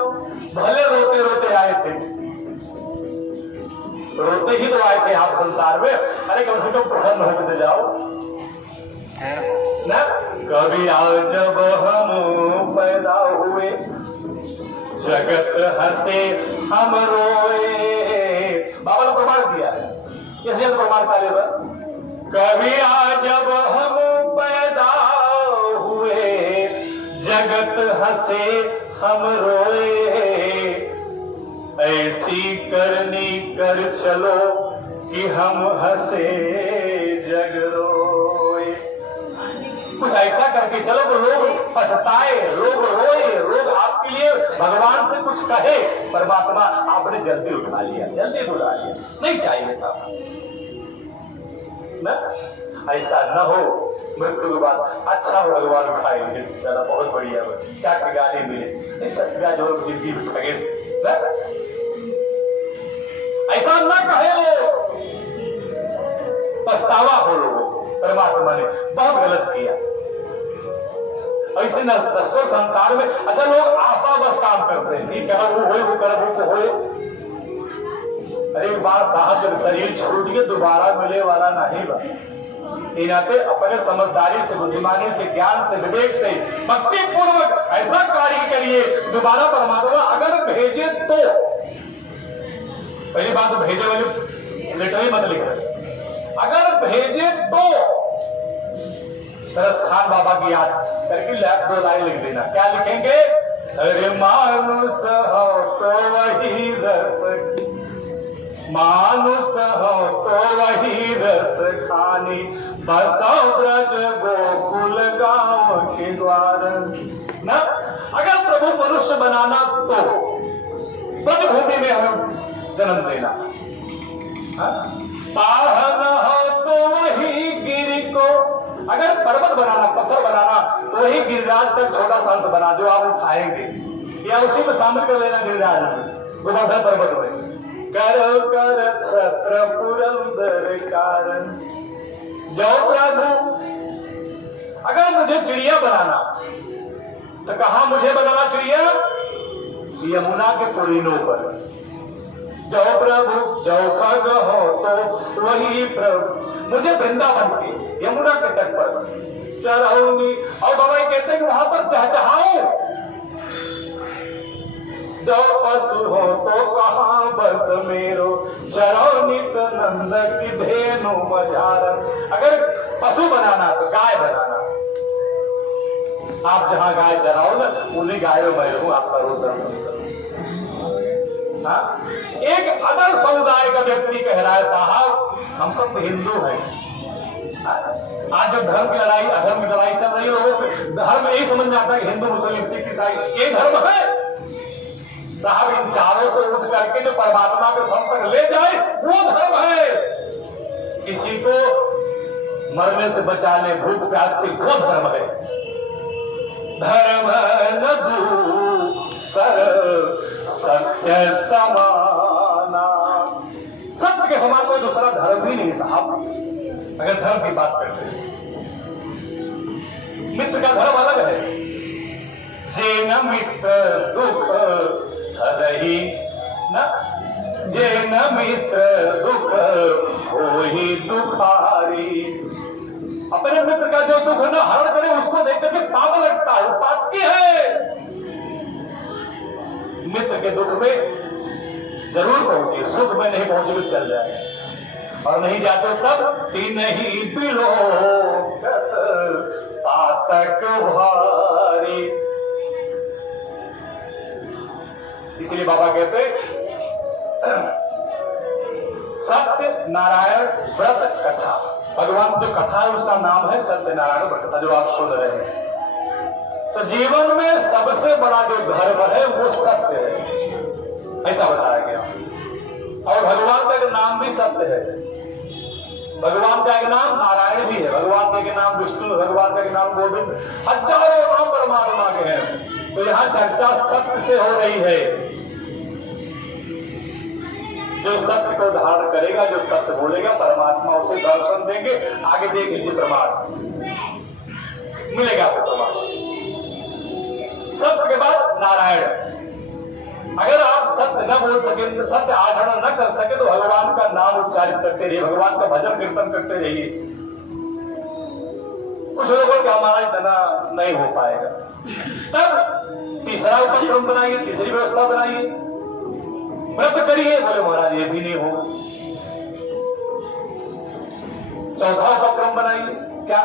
भले रोते रोते आए थे, रोते ही तो आए थे आप संसार में। अरे कम से कम प्रसन्न होकर तो जाओ ना। कभी आओ जब हम पैदा हुए, जगत हंसे हम रोए। बाबा ने प्रमाण दिया है, इसे प्रमाण काले पर। कभी आ जब हम पैदा हुए, जगत हंसे हम रोए, ऐसी करनी कर चलो कि हम हंसे जग रोए। कुछ ऐसा करके चलो तो लोग पछताए, लोग रोए, लोग आपके लिए भगवान से कुछ कहे। परमात्मा आपने जल्दी उठा लिया, जल्दी बुला लिया, नहीं चाहिए था ना। ऐसा न हो मृत्यु के बाद, अच्छा भगवान उठाएंगे, चला बहुत बढ़िया, चार गाली मिले, ससुरा जो जिंदगी में ठगे ना? ऐसा न कहे लोग, पछतावा हो लोगों। परमात्मा ने बहुत गलत किया ऐसे नश्वर संसार में। अच्छा, लोग आशा बस काम करते हैं, ये करब वो होए, वो करब वो होए। अरे एक बार साहब, जब शरीर छूट गए दोबारा मिले वाला नहीं बा। इनाते अपने समझदारी से, बुद्धिमानी से, ज्ञान से, विवेक से, भक्ति पूर्वक ऐसा कार्य करिए, दोबारा परमात्मा अगर भेजे तो। पहली बात तो भेजे वाली लेटर ही मत लिख रहे, अगर भेजे तो तरस खान बाबा की याद करके 2 लाइन लिख देना। क्या लिखेंगे? अरे मानुष हो तो वही रस, मानुष हो तो वही रस खानी, बसो ब्रज गोकुल गांव के द्वार। ना अगर प्रभु मनुष्य बनाना तो ब्रज भूमि में हमें जन्म देना, पाहन हो तो वही गिरि को, अगर पर्वत बनाना, पत्थर बनाना तो वही गिरिराज का छोटा सा अंश बना जो आप उठाएंगे, या उसी में शामिल कर लेना गिरिराज में, गोवर्धन पर्वत में। करो कर छत्र पुरंदर कारण, जो प्रभु अगर मुझे चिड़िया बनाना तो कहा मुझे बनाना चिड़िया? यमुना के पुरीनों पर। जो प्रभु जो खग हो तो वही प्रभु, मुझे वृंदावन के यमुना के तट पर चरौनी, और बाबा कहते हैं कि वहां पर चहचहाओ। जो पशु हो तो कहां बस मेरो, चरौनित नंद की धेनु मझारन। अगर पशु बनाना तो गाय बनाना, आप जहां गाय चराओ ना उन्हीं गाय में मैं रहूं, आपका रोज दर्शन करूं। एक अदर समुदाय का व्यक्ति कह रहा है साहब हम सब हिंदू हैं। आज जो धर्म की लड़ाई, अधर्म की लड़ाई चल रही है, लोगों को धर्म यही समझ में आता है कि हिंदू मुस्लिम सिख ईसाई ये धर्म है। साहब इन चारों से उठ करके जो परमात्मा के संपर्क ले जाए वो धर्म है। किसी को मरने से बचा ले, भूख प्यास से, वो धर्म है। धर्म न दूसर सत्य समाना, सत्य के समान कोई दूसरा धर्म ही नहीं साहब। अगर धर्म की बात करते हैं, मित्र का धर्म अलग है। जे न मित्र दुख हरहि न, जे न मित्र दुख होहि दुखारी। अपने मित्र का जो दुख न हरण करे उसको देख करके पाप लगता है, वो पाप की है। मित्र के दुख में जरूर पहुंचिए, सुख में नहीं पहुंचे चल जाए, और नहीं जाते तब तीन ही बिलो पातक भारी। इसलिए बाबा कहते सत्य नारायण व्रत कथा, भगवान जो कथा है उसका नाम है सत्य नारायण व्रत कथा, जो आप सुन रहे हैं। तो जीवन में सबसे बड़ा जो धर्म है वो सत्य है, ऐसा बताया गया। और भगवान का एक नाम भी सत्य है। भगवान का एक नाम नारायण भी है, भगवान का एक नाम विष्णु, भगवान का एक नाम गोविंद, हजारों नाम परमात्मा के हैं। तो यहां चर्चा सत्य से हो रही है। जो सत्य को धारण करेगा, जो सत्य बोलेगा, परमात्मा उसे दर्शन देंगे। आगे देख लीजिए, प्रमाण मिलेगा आपको, प्रमाण। सत्य के बाद नारायण। अगर आप सत्य न बोल सके, सत्य आचरण न कर सके, तो भगवान का नाम उच्चारित करते रहिए, भगवान का भजन कीर्तन करते रहिए। कुछ लोगों का हमारा इतना नहीं हो पाएगा, तब तीसरा उपक्रम बनाइए, तीसरी व्यवस्था बनाइए, व्रत करिए। बोले महाराज ये भी नहीं होगा, चौथा उपक्रम बनाइए। क्या?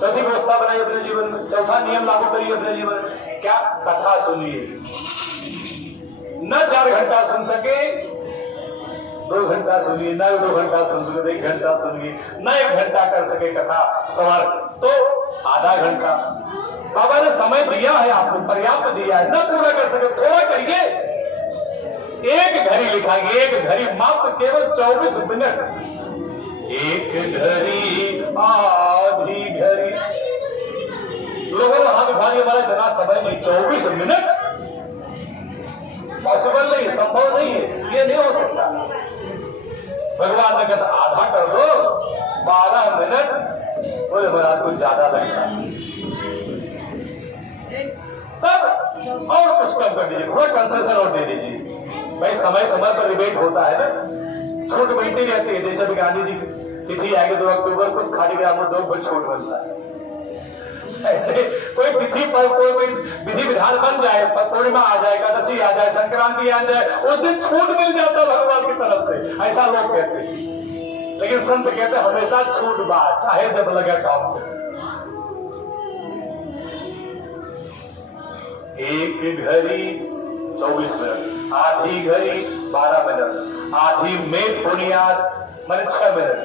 चौथी व्यवस्था बनाइए अपने जीवन में, चौथा नियम लागू करिए अपने जीवन में। क्या? कथा सुनिए। न 4 घंटा सुन सके 2 घंटा सुनिए, न 2 घंटा सुन सके 1 घंटा सुनिए, न 1 घंटा कर सके कथा सवार तो आधा घंटा। बाबा ने समय दिया है आपको, पर्याप्त दिया है, न पूरा कर सके थोड़ा करिए। एक घड़ी लिखाइए, एक घड़ी मात्र केवल 24 मिनट। एक घड़ी आधी घड़ी, लोगों ने हाथ उठा लिया, हमारा इतना समय नहीं। 24 मिनट पॉसिबल नहीं है, संभव नहीं है, ये नहीं हो सकता। भगवान ने कहता आधा कर दो, 12 मिनट। बोले महाराज कुछ ज्यादा लगता है, तब और कुछ कम कर दीजिए, थोड़ा कंसेशन और दे दीजिए। भाई समय समय पर रिबेट होता है ना, छूट मिलती रहती है। जैसे गांधी जी तिथि आएगी 2 अक्टूबर को, खाली ग्रामों 2 पर छूट मिलता है। ऐसे कोई तिथि पर कोई विधि विधान बन जाए, पूर्णिमा आ जाए, एकादशी आ जाए, संक्रांति आ जाए, उस दिन छूट मिल जाता भगवान की तरफ से, ऐसा लोग कहते हैं। लेकिन संत कहते हमेशा छूट बा, चाहे जब लगे काम। एक घड़ी 24 मिनट, आधी घड़ी 12 मिनट, आधी में बुनियाद मैंने 6 मिनट,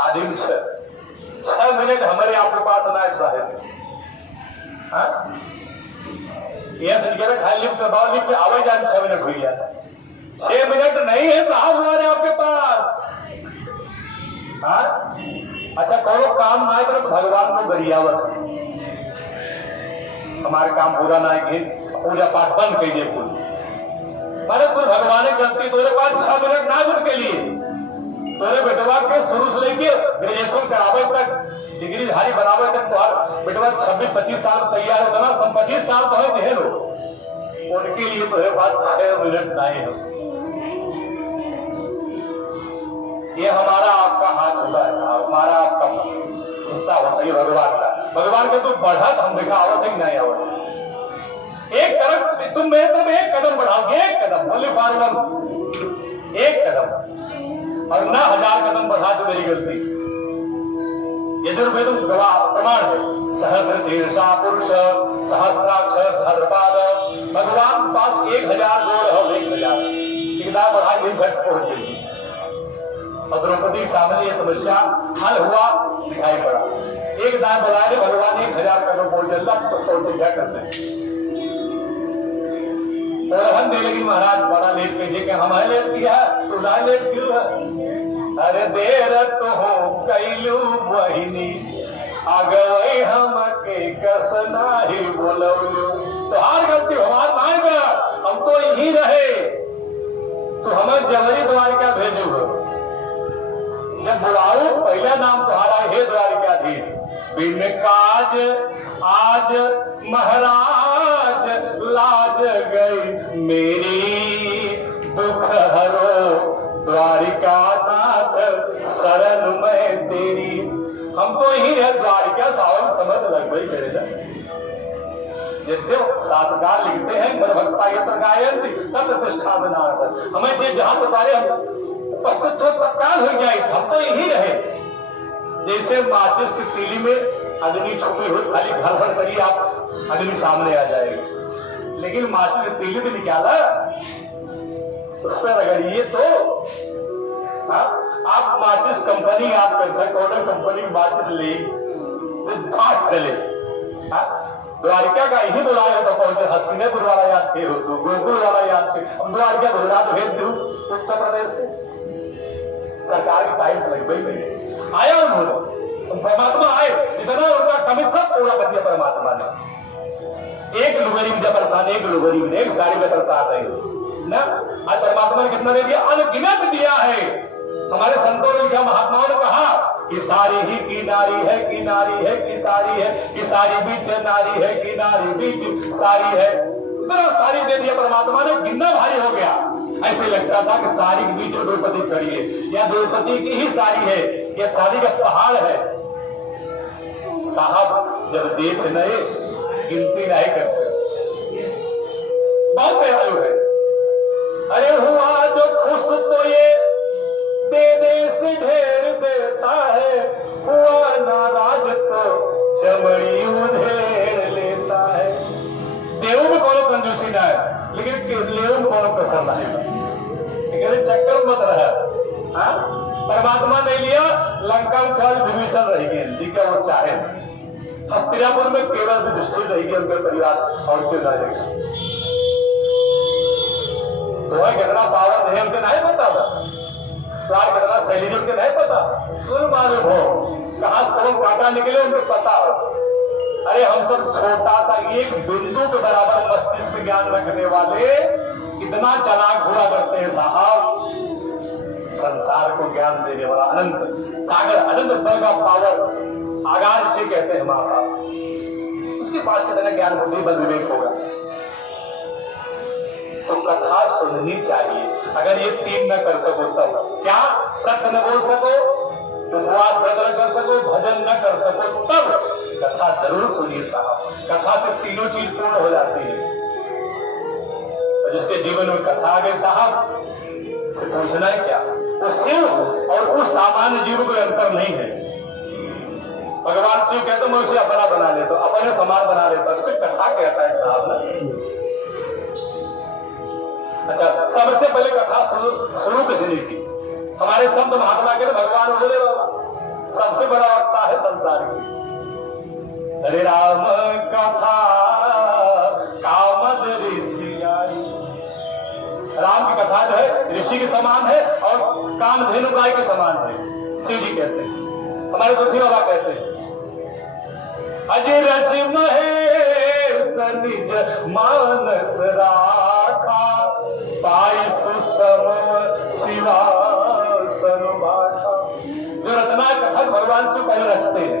आधी में 6 मिनट हमारे आपके पास नायब साहब। हाँ खाली लिफ्ट दबाओ, लिफ्ट आवाज जान 6 मिनट हुई जाता, 6 मिनट नहीं है साहब हमारे आपके पास। हाँ अच्छा करो काम ना है तो भगवान को गरियावत है, हमारे काम पूरा ना है, पूजा पाठ बंद कर दिए कुल मारे कुल भगवान ने गलती तोरे पास 6 मिनट ना उनके लिए, तोरे बेटवा के शुरू से लेके ग्रेजुएशन करावे तक, डिग्री धारी बनावे तक तो बेटवा 26-25 साल तैयार होता ना, सब 25 साल तो है देह लो, उनके लिए तो है बात 6 मिनट नहीं हो। ये हमारा आपका हाथ होता है साहब, हमारा आपका हिस्सा होता है भगवान का। भगवान का तो बढ़त हम देखा आवत है नहीं आवत, एक तरफ तुम मैं तुम एक कदम बढ़ाओगे, एक कदम बोले फार्मन, एक कदम और ना 1000 कदम बढ़ा तो मेरी गलती। यजुर्वेद गवाह प्रमाण है, सहस्र शीर्षा पुरुष सहस्राक्ष सहस्रपाद, भगवान के पास 1000 गोड़ है, 1000 कितना बढ़ा के झट से पहुंच गई। और द्रौपदी सामने ये समस्या हल हुआ दिखाई पड़ा, एक दान बनाए भगवान 1000 कदम पहुंचे, तो पहुंचे झट से और हम दे लगी महाराज बड़ा लेट के हमारे लेट किया तो ना लेट क्यों है, अरे देर तो हो कैलू बहिनी आगवई हम के कसना ही बोलवलू, तो हार गलती हमार ना गया, हम तो यही रहे, तो हमें जबरी द्वारिका भेजू, जब बुलाऊ पहला नाम तुम्हारा हे द्वारिकाधीश, बिन काज आज महाराज लाज गई मेरी, दुख हरो द्वारिका नाथ शरण में तेरी। हम तो यही है द्वारिका सावन समझ लग गई मेरे ना, जितने सातकार लिखते हैं भक्ता यत्र गायन्ति तत्र प्रतिष्ठा बना, हमें जे जहां तुम्हारे उपस्थित तो तत्काल हो जाए, हम तो यही रहे। जैसे माचिस की तीली में अग्नि छुपी हुई, खाली घर भर करिए आप अग्नि सामने आ जाएगी, लेकिन माचिस की तीली भी निकाला उस पर रगड़िए तो आप माचिस कंपनी आप कौन कंपनी की माचिस ले तो फाट चले। द्वारिका का यही बुलाया तो पहुंचे, हस्तिनापुर वाला याद थे हो तो गोकुल वाला याद थे, अब द्वारिका गुजरात भेज दू उत्तर प्रदेश से, सरकार की टाइम लग गई आया उन्होंने, परमात्मा आए इतना उनका कमिट सब पूरा कर दिया परमात्मा ने, एक लुगरी में परेशान, एक लुगरी में एक साड़ी में परेशान रहे ना, आज परमात्मा ने कितना दे दिया, अनगिनत दिया है। हमारे संतों ने लिखा, महात्माओं ने कहा कि सारी ही की नारी है, की नारी है, की सारी है, कि सारी बीच नारी है, की नारी बीच सारी है, इतना सारी दे दिया परमात्मा ने, गिनना भारी हो गया। ऐसे लगता था कि सारी के बीच में द्रौपदी खड़ी है, या द्रौपदी की ही सारी है, या सारी का पहाड़ है। साहब जब देख नए गिनती नहीं करते, बहुत दयालु है। अरे हुआ जो खुश तो ये देने से ढेर देता है, हुआ नाराज तो चमड़ी उधेड़ लेता है। देवों में कोनो कंजूसी ना है, लेकिन देवों में कोनो कसर ना है, चक्कर मत रहा। परमात्मा ने लिया, लंका में केवल विभीषण रहेंगे ठीक है, वो चाहे हस्तिनापुर में केवल युधिष्ठिर रहेंगे उनके परिवार, और क्यों ना रहेगा। तो कितना पावर है उनके नहीं पता था, तो कितना शैली उनके नहीं पता, तुम मालूम हो कहां से कौन कांटा निकले उनको पता हो। अरे हम सब छोटा सा एक बिंदु के बराबर मस्तिष्क ज्ञान रखने वाले कितना चालाक हुआ करते हैं साहब। संसार को ज्ञान देने वाला अनंत सागर, अनंत बल का पावर आगार जिसे कहते हैं माँ बाप, उसके पास कितना ज्ञान बुद्धि बल विवेक होगा। तो कथा सुननी चाहिए। अगर ये 3 न कर सको तब क्या, सत्य न बोल सको, उपवास व्रत न कर सको, भजन न कर सको, तब कथा जरूर सुनिए साहब। कथा से तीनों चीज पूर्ण हो जाती है। और जिसके जीवन में कथा आ गई साहब, तो पूछना है क्या, वो शिव और उस सामान्य जीव कोई अंतर नहीं है। भगवान शिव कहते मैं उसे अपना बना लेता हूं, अपने समान बना लेता हूं। उसको कथा कहता है साहब ना। अच्छा, सबसे पहले कथा शुरू किसने की? हमारे संत महात्मा के भगवान भोले बाबा सबसे बड़ा वक्ता है संसार की। हरे राम कथा कामद ऋषि आई। राम की कथा जो है ऋषि के समान है और कामधेनु गाय के समान है, शिव जी कहते हैं, हमारे तुलसी बाबा कहते हैं। अजय रच महेश निज मानस राखा, पाई सुसम शिवासन बाखा। जो रचना कथन भगवान शिव पहले रचते हैं,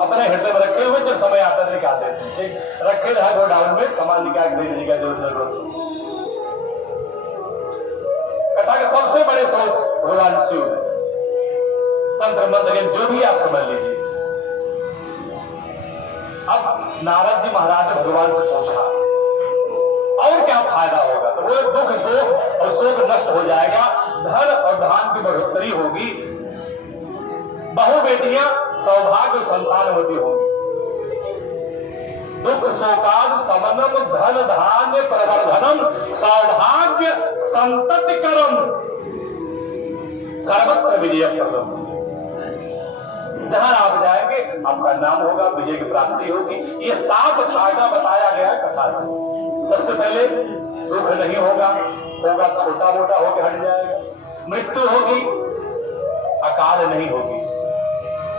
अपने हृदय में रखे हुए, जब समय आता है निकाल देते हैं। रखे रहा गोडाउन में, सामान निकाल के देने का जो जरूरत हो। कथा के सबसे बड़े स्रोत भगवान शिव, तंत्र मंत्र जो भी आप समझ लीजिए। अब नारद जी महाराज ने भगवान से पूछा और क्या फायदा होगा? तो वो दुख दोख और शोक नष्ट हो जाएगा, धन और धान की बढ़ोतरी होगी, बहु बेटियां सौभाग्य संतानवती होंगी। दुख शोकाद समनम धन धान्य प्रवर्धनम सौभाग्य संतति करम सर्वत्र विजय प्रदम। जहां आप जाएंगे आपका नाम होगा, विजय की प्राप्ति होगी। ये 7 फायदा बताया गया कथा से। सबसे पहले दुख नहीं होगा, होगा छोटा मोटा होकर हट जाएगा। मृत्यु होगी, अकाल नहीं होगी,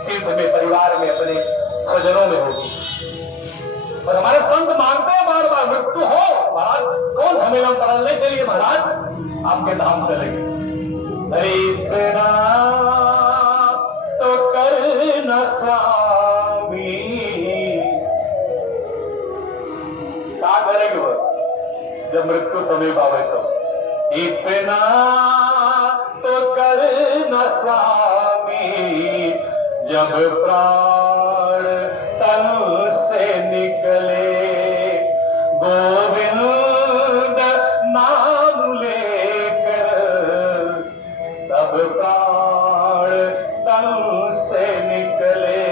तीर्थ में परिवार में अपने स्वजनों में होगी। और हमारे संत मांगते हैं बार बार मृत्यु हो महाराज, कौन सम्मेलन पढ़ने चलिए महाराज आपके धाम चलेंगे। अरे इतना तो कर न स्वामी, क्या करेंगे वो जब मृत्यु समय पावे? तो इतना तो कर न स्वामी, जब प्राण तन से निकले, गोविंद नाम लेकर, तब प्राण तन से निकले,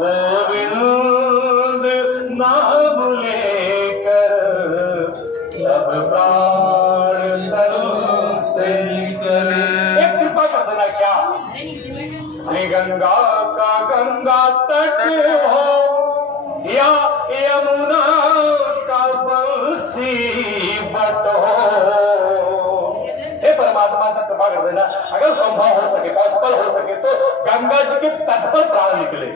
गोविंद नाम लेकर, तब प्राण तन से निकले। एक कृपा कर देना, क्या श्री गंगा का गंगा तट हो या यमुना का बंसी बट हो, हे परमात्मा से कृपा कर देना, अगर संभव हो सके, पॉसिबल हो सके तो गंगा जी के तट पर प्राण निकले।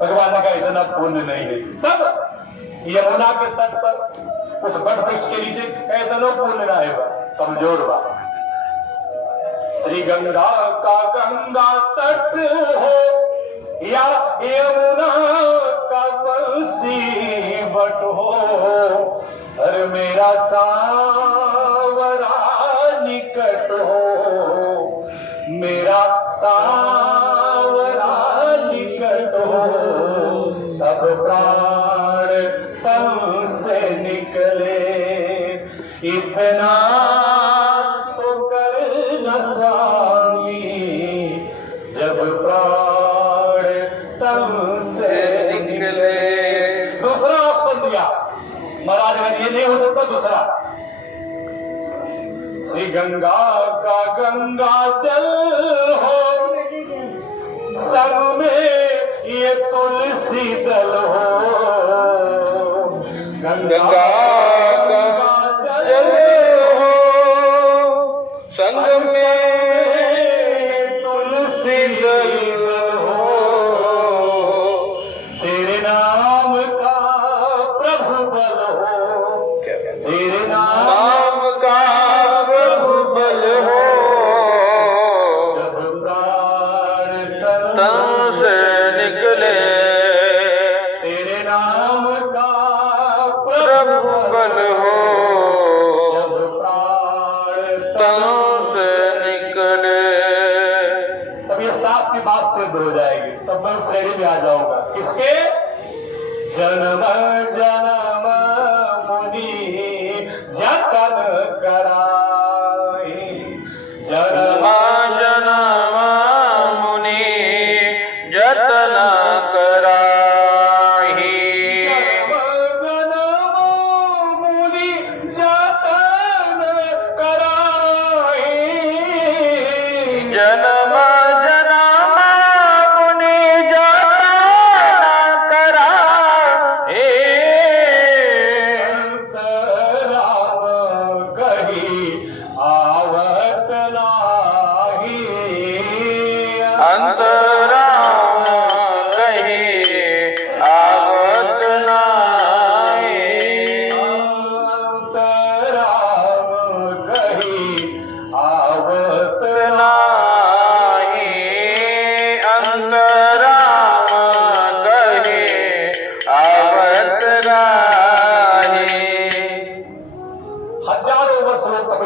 भगवान का इतना पुण्य नहीं है, तब यमुना के तट पर उस बट वृक्ष के नीचे इतना पुण्य ना है, कमजोर बा। श्री गंगा का गंगा तट हो या यमुना का बंसी बट हो, अरे मेरा सावरा निकट हो, मेरा सावरा निकट हो, तब प्राण तन से निकले। इतना स्वामी, जब प्राण तन से निकले। दूसरा ऑप्शन दिया महाराज, अगर ये नहीं हो सकता दूसरा, श्री गंगा का गंगा जल हो, संग में ये तुलसी दल हो, गंगा गंगा जल हो, संग में तुलसी दल हो, तेरे नाम का प्रभु बल हो, तेरे नाम का प्रभु बल हो, जब प्राण तन से निकले, तेरे नाम का प्रभु बल हो, जब प्राण तन से निकले। तब ये 7 की बात सिद्ध हो जाएगी, तब मैं श्रेणी में आ जाऊंगा। किसके? जन्म जन्म मुनि जतन कराए, जन्म जन्म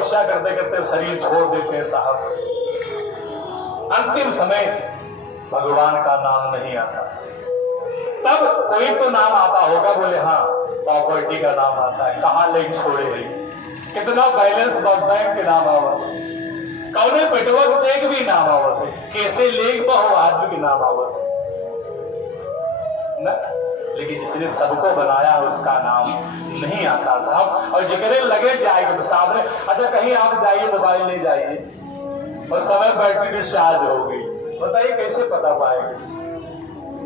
तपस्या करते करते शरीर छोड़ देते हैं साहब, अंतिम समय भगवान का नाम नहीं आता, तब कोई तो नाम आता होगा, बोले हाँ प्रॉपर्टी का नाम आता है, कहाँ ले छोड़े गई, कितना बैलेंस बैंक के नाम आवत, कौने पेटवक देख भी नाम आवत है, कैसे लेग बहु आदमी के नाम आवत न, लेकिन जिसने सबको बनाया उसका नाम नहीं आता साहब। और जिक्र लगे जाएगा तो सामने, अच्छा कहीं आप जाइए मोबाइल ले जाइए और समय बैटरी डिस्चार्ज हो गई, बताइए कैसे पता पाएंगे।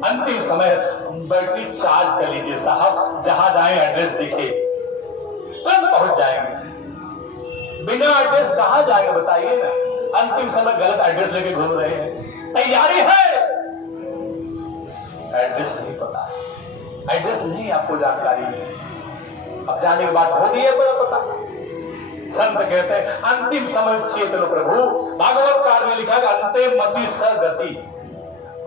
अंतिम समय बैटरी चार्ज कर लीजिए साहब, जहां जाए एड्रेस दिखे तुरंत पहुंच जाएंगे, बिना एड्रेस कहां जाएंगे बताइए ना। अंतिम समय गलत एड्रेस लेके घूम रहे हैं, तैयारी है, एड्रेस नहीं पता, एड्रेस नहीं आपको जानकारी है, अब जाने के बाद धो दिए पता। संत कहते हैं अंतिम समय चेतन प्रभु, भागवतकार ने लिखा है अंते मति सगति,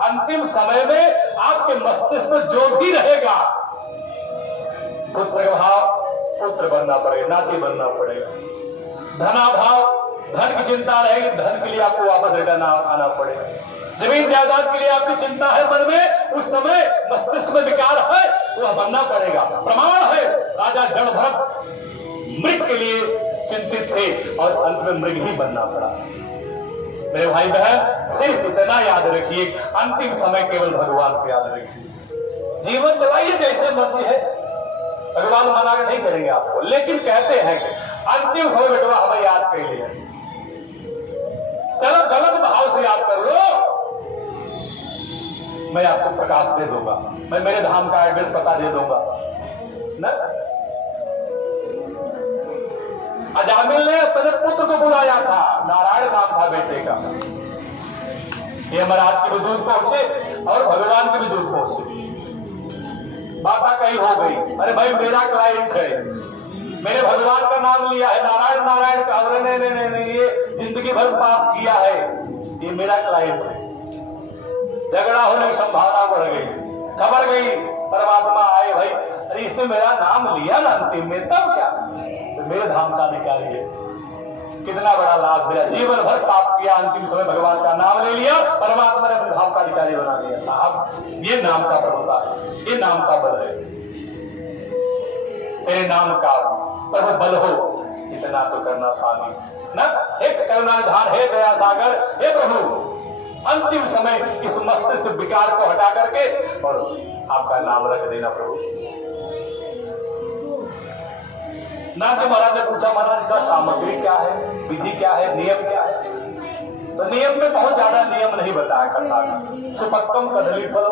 अंतिम समय में आपके मस्तिष्क में जो भी रहेगा, पुत्र भाव पुत्र बनना पड़ेगा, नाती बनना पड़ेगा, धनाभाव धन की चिंता रहेगी, धन के लिए आपको वापस रिटर्न आना पड़ेगा, जमीन जायदाद के लिए आपकी चिंता है मन में, उस समय मस्तिष्क में विकार है, वह बनना पड़ेगा। प्रमाण है राजा जड़भरत मृग के लिए चिंतित थे और अंत में मृग ही बनना पड़ा। मेरे भाई बहन सिर्फ इतना याद रखिए, अंतिम समय केवल भगवान को याद रखिए, जीवन चलाइए जैसे मर्जी है, भगवान मना नहीं करेंगे आपको, लेकिन कहते हैं कि अंतिम समय बेटवा हमें याद कर लिया, चलो गलत भाव से याद कर लो, मैं आपको प्रकाश दे दूंगा, मैं मेरे धाम का एड्रेस पता दे दूंगा न। अजामिल ने अपने पुत्र को बुलाया था, नारायण नाम था बेटे का, ये महाराज के भी दूध पहुंचे और भगवान के भी दूध पहुंचे, बात कहीं हो गई, अरे भाई मेरा क्लाइंट है, मेरे भगवान का नाम लिया है, नारायण नारायण का, नहीं नहीं नहीं ये जिंदगी भर पाप किया है, ये मेरा क्लाइंट है, झगड़ा होने की संभावना बढ़ गई, खबर गई, परमात्मा आए भाई, अरे इसने मेरा नाम लिया ना अंतिम में, तब क्या, तो मेरे धाम का अधिकारी है, कितना बड़ा लाभ मिला, जीवन भर पाप किया, अंतिम समय भगवान का नाम ले लिया, परमात्मा ने अपने धाम का अधिकारी बना लिया साहब। ये नाम का प्रभुता है, ये नाम का बल है, तेरे नाम का प्रभु बल हो, इतना तो करना स्वामी ना, हे करुणा निधान, हे दया सागर, हे प्रभु अंतिम समय इस मस्तिष्क विकार को हटा करके और आपका नाम रख देना प्रभु। नाथ जी महाराज ने पूछा, महाराज इसका सामग्री क्या है, विधि क्या है, नियम क्या है, तो नियम में बहुत ज्यादा नियम नहीं बताया कथा का, सुपक्कम कदली फल,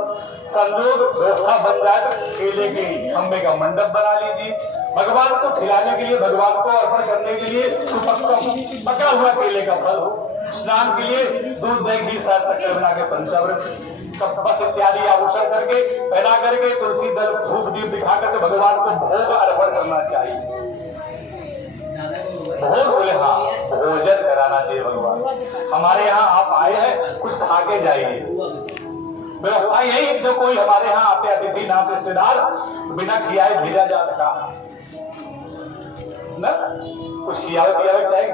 संयोग व्यवस्था बन जाए तो केले के खंबे का मंडप बना लीजिए, भगवान को खिलाने के लिए, भगवान को अर्पण करने के लिए सुपक्कम पका हुआ केले का फल हो, स्नान के लिए दूध दही घी शक्कर बना के पंचामृत कपस इत्यादि आभूषण करके पहना करके तुलसी दल धूप दीप दिखा करके भगवान को भोग अर्पण करना चाहिए। भोग बोले हाँ, भोजन कराना चाहिए भगवान। हमारे यहाँ आप आए हैं, कुछ खा के जाइए। व्यवस्था यही, जो कोई हमारे यहाँ आते अतिथि नाम रिश्तेदार बिना खियाए भेजा जा सका न, कुछ खियावे पियावे चाहिए।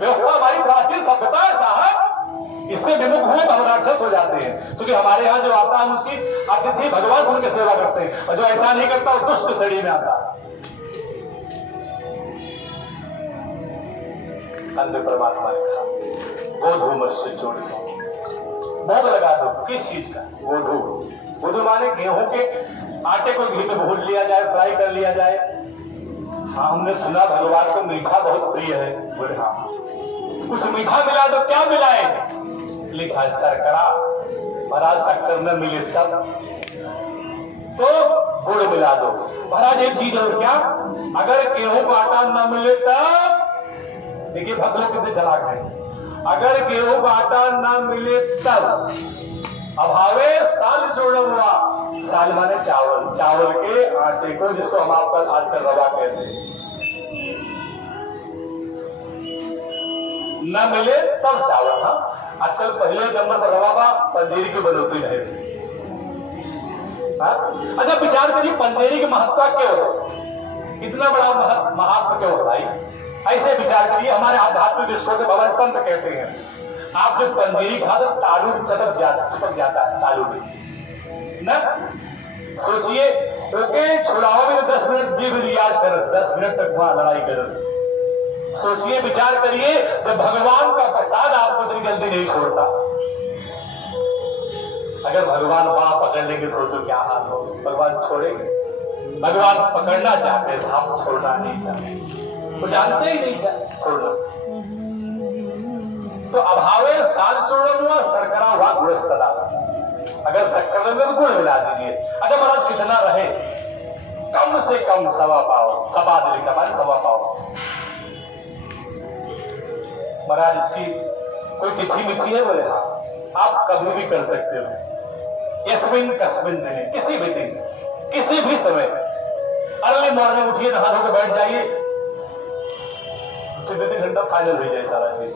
व्यवस्था हमारी प्राचीन सभ्यता है साहब, इससे विमुख हुए तो हम राक्षस हो जाते हैं। क्योंकि हमारे यहाँ जो आता है उसकी अतिथि भगवान सुन के सेवा करते हैं, और जो ऐसा नहीं करता वो दुष्ट श्रेणी में आता है। अंत परमात्मा ने कहा गोधू मत्स्य जोड़ दो, भोग लगा दो। किस चीज का? गोधू। गोधू माने गेहूं के आटे को घी में भून लिया जाए, फ्राई कर लिया जाए। हाँ, हमने सुना भगवान को मीठा बहुत प्रिय है। बोले हाँ, कुछ मीठा मिला तो क्या मिलाए? लिखा है शर्करा। महाराज शक्कर न मिले तब तो गुड़ मिला दो। महाराज एक चीज और क्या, अगर गेहूं का आटा न मिले तब, देखिए भक्त लोग कितने चालाक हैं, अगर गेहूं का आटा न मिले तब अभावे साल जोड़वा। साल माने चावल, चावल के आटे को, जिसको हम आपका आजकल रवा कहते हैं, न मिले तब चावल। हाँ, आजकल पहले नंबर पर रवा बा, पंजेरी की बनौती है। अच्छा विचार करिए, पंजेरी की महत्ता क्यों, इतना बड़ा महात्मा क्यों है भाई? ऐसे विचार करिए, हमारे आध्यात्मिक दृष्टिकोण से भगवान संत कहते हैं आप जब पंजीरी खा दो तालू चिपक जाता है तालू में ना। सोचिए ओके छुड़ाओ भी 10 मिनट जी भी रियाज कर 10 मिनट तक वहां लड़ाई कर। सोचिए विचार करिए जब भगवान का प्रसाद आपको इतनी जल्दी नहीं छोड़ता, अगर भगवान बाह पकड़ लेंगे सोचो क्या हाल हो। भगवान छोड़ेंगे? भगवान पकड़ना चाहते हैं, साफ छोड़ना नहीं चाहते, वो जानते ही नहीं छोड़ना। तो अभावे साल छोड़ा हुआ सरकरा हुआ गुणस्तदा, अगर शक्कर में गुण मिला दीजिए। अच्छा महाराज कितना रहे? कम से कम 1.25 पाव, सवा दिल का मान 1.25 पाव। महाराज इसकी कोई तिथि मिथि है? बोले हाँ, आप कभी भी कर सकते हो। यस्मिन कस्मिन दिन, किसी भी दिन किसी भी समय अर्ली मॉर्निंग उठिए, नहा धो के बैठ जाइए, 2-3 घंटा फाइनल हो जाए सारा चीज।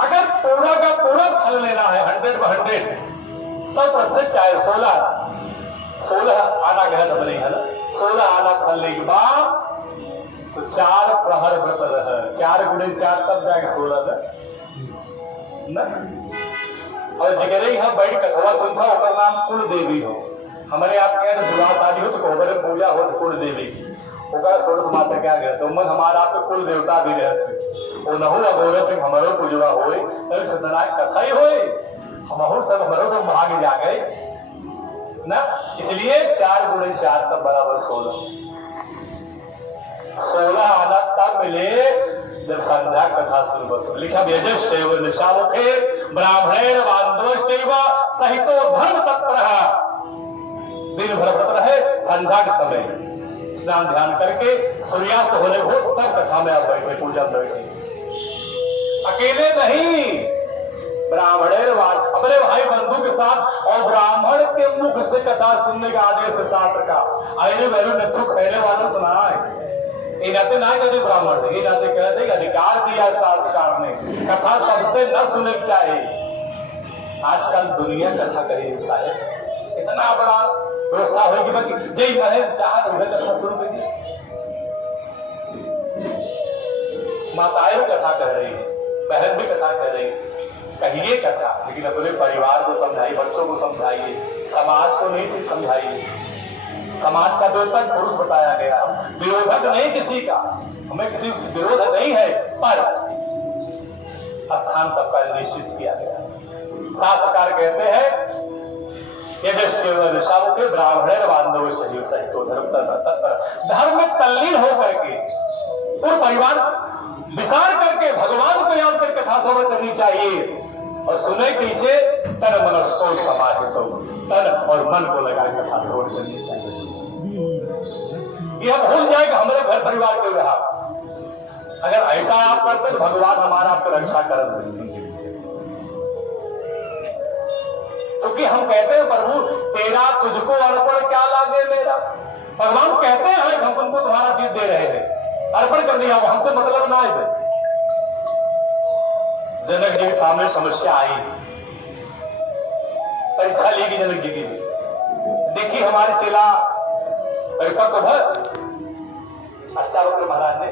अगर पूरा का पूरा फल लेना है 100/100 100% चाहे 16 आना गया था नहीं है ना, 16 आना फल लेने के बाद तो 4 प्रहर व्रत रहे, 4 × 4 तब जाके 16 ना। और जगह यहाँ बैठ कथवा सुनता होकर नाम कुल देवी हो। हमारे आपके यहाँ विवाह शादी हो तो कोहबर पूजा हो तो कुल देवी होगा। सोलह मात्र क्या गया तो मन हमारा आपके कुल देवता भी रहते वो नहु अगोरत हमारो पूजवा होए तभी सत्यनारायण कथा ही होए, हमहु सब हमारो सब भाग जा गए ना। इसलिए 4 × 4 तब बराबर 16 आना तब मिले जब संध्या कथा शुरू हो। लिखा व्यजस्व निशामुखे ब्राह्मणेन बांधवश्चैव सहितो धर्म तत्परः। दिन भर व्रत रहे, संध्या के समय स्नान ध्यान करके सूर्यास्त होने हो तब कथा में आप बैठे, पूजा में बैठे। अकेले नहीं, ब्राह्मणेन अपने भाई बंधु के साथ, और ब्राह्मण के मुख से कथा सुनने का आदेश है शास्त्र का। आईने वैरू नथु कहने वाला सुना है ये नाते ना कहते ब्राह्मण, ये नाते कहते अधिकार दिया शास्त्रकार ने, कथा सबसे न सुने चाहिए। आजकल दुनिया कथा कही साहेब, इतना बड़ा व्यवस्था होगी बाकी जय महल चाहत उन्हें कथा शुरू कर दी। माताएं भी कथा कह रही है, बहन भी कथा कह रही है, कहिए कथा, लेकिन अपने परिवार को समझाइए, बच्चों को समझाइए, समाज को नहीं समझाइए। समाज का द्योतक पुरुष बताया गया, विरोधक नहीं किसी का, हमें किसी विरोध नहीं है, पर स्थान सबका निश्चित किया गया। शास्त्रकार कहते हैं यजस्व ब्राह्मण बांधव सहित धर्म में तल्लीन होकर के पूरे परिवार विचार करके भगवान को याद कर कथा श्रवण करनी चाहिए। और सुने कैसे? तन मनस्को समाहित, तन और मन को लगा कथा श्रवण करनी चाहिए। यह भूल जाएगा हमारे घर परिवार के रहा। अगर ऐसा आप करते तो भगवान हमारा आपको रक्षा कर सकते हैं। क्योंकि हम कहते हैं प्रभु तेरा तुझको अर्पण क्या लागे मेरा। भगवान कहते हैं हम तुमको तुम्हारा चीज दे रहे हैं, अर्पण कर दिया, हमसे मतलब ना है। जनक जी के सामने समस्या आई, परीक्षा लेगी जनक जी की। देखिए हमारे चेला परिपक्व भर अष्टावक्र महाराज ने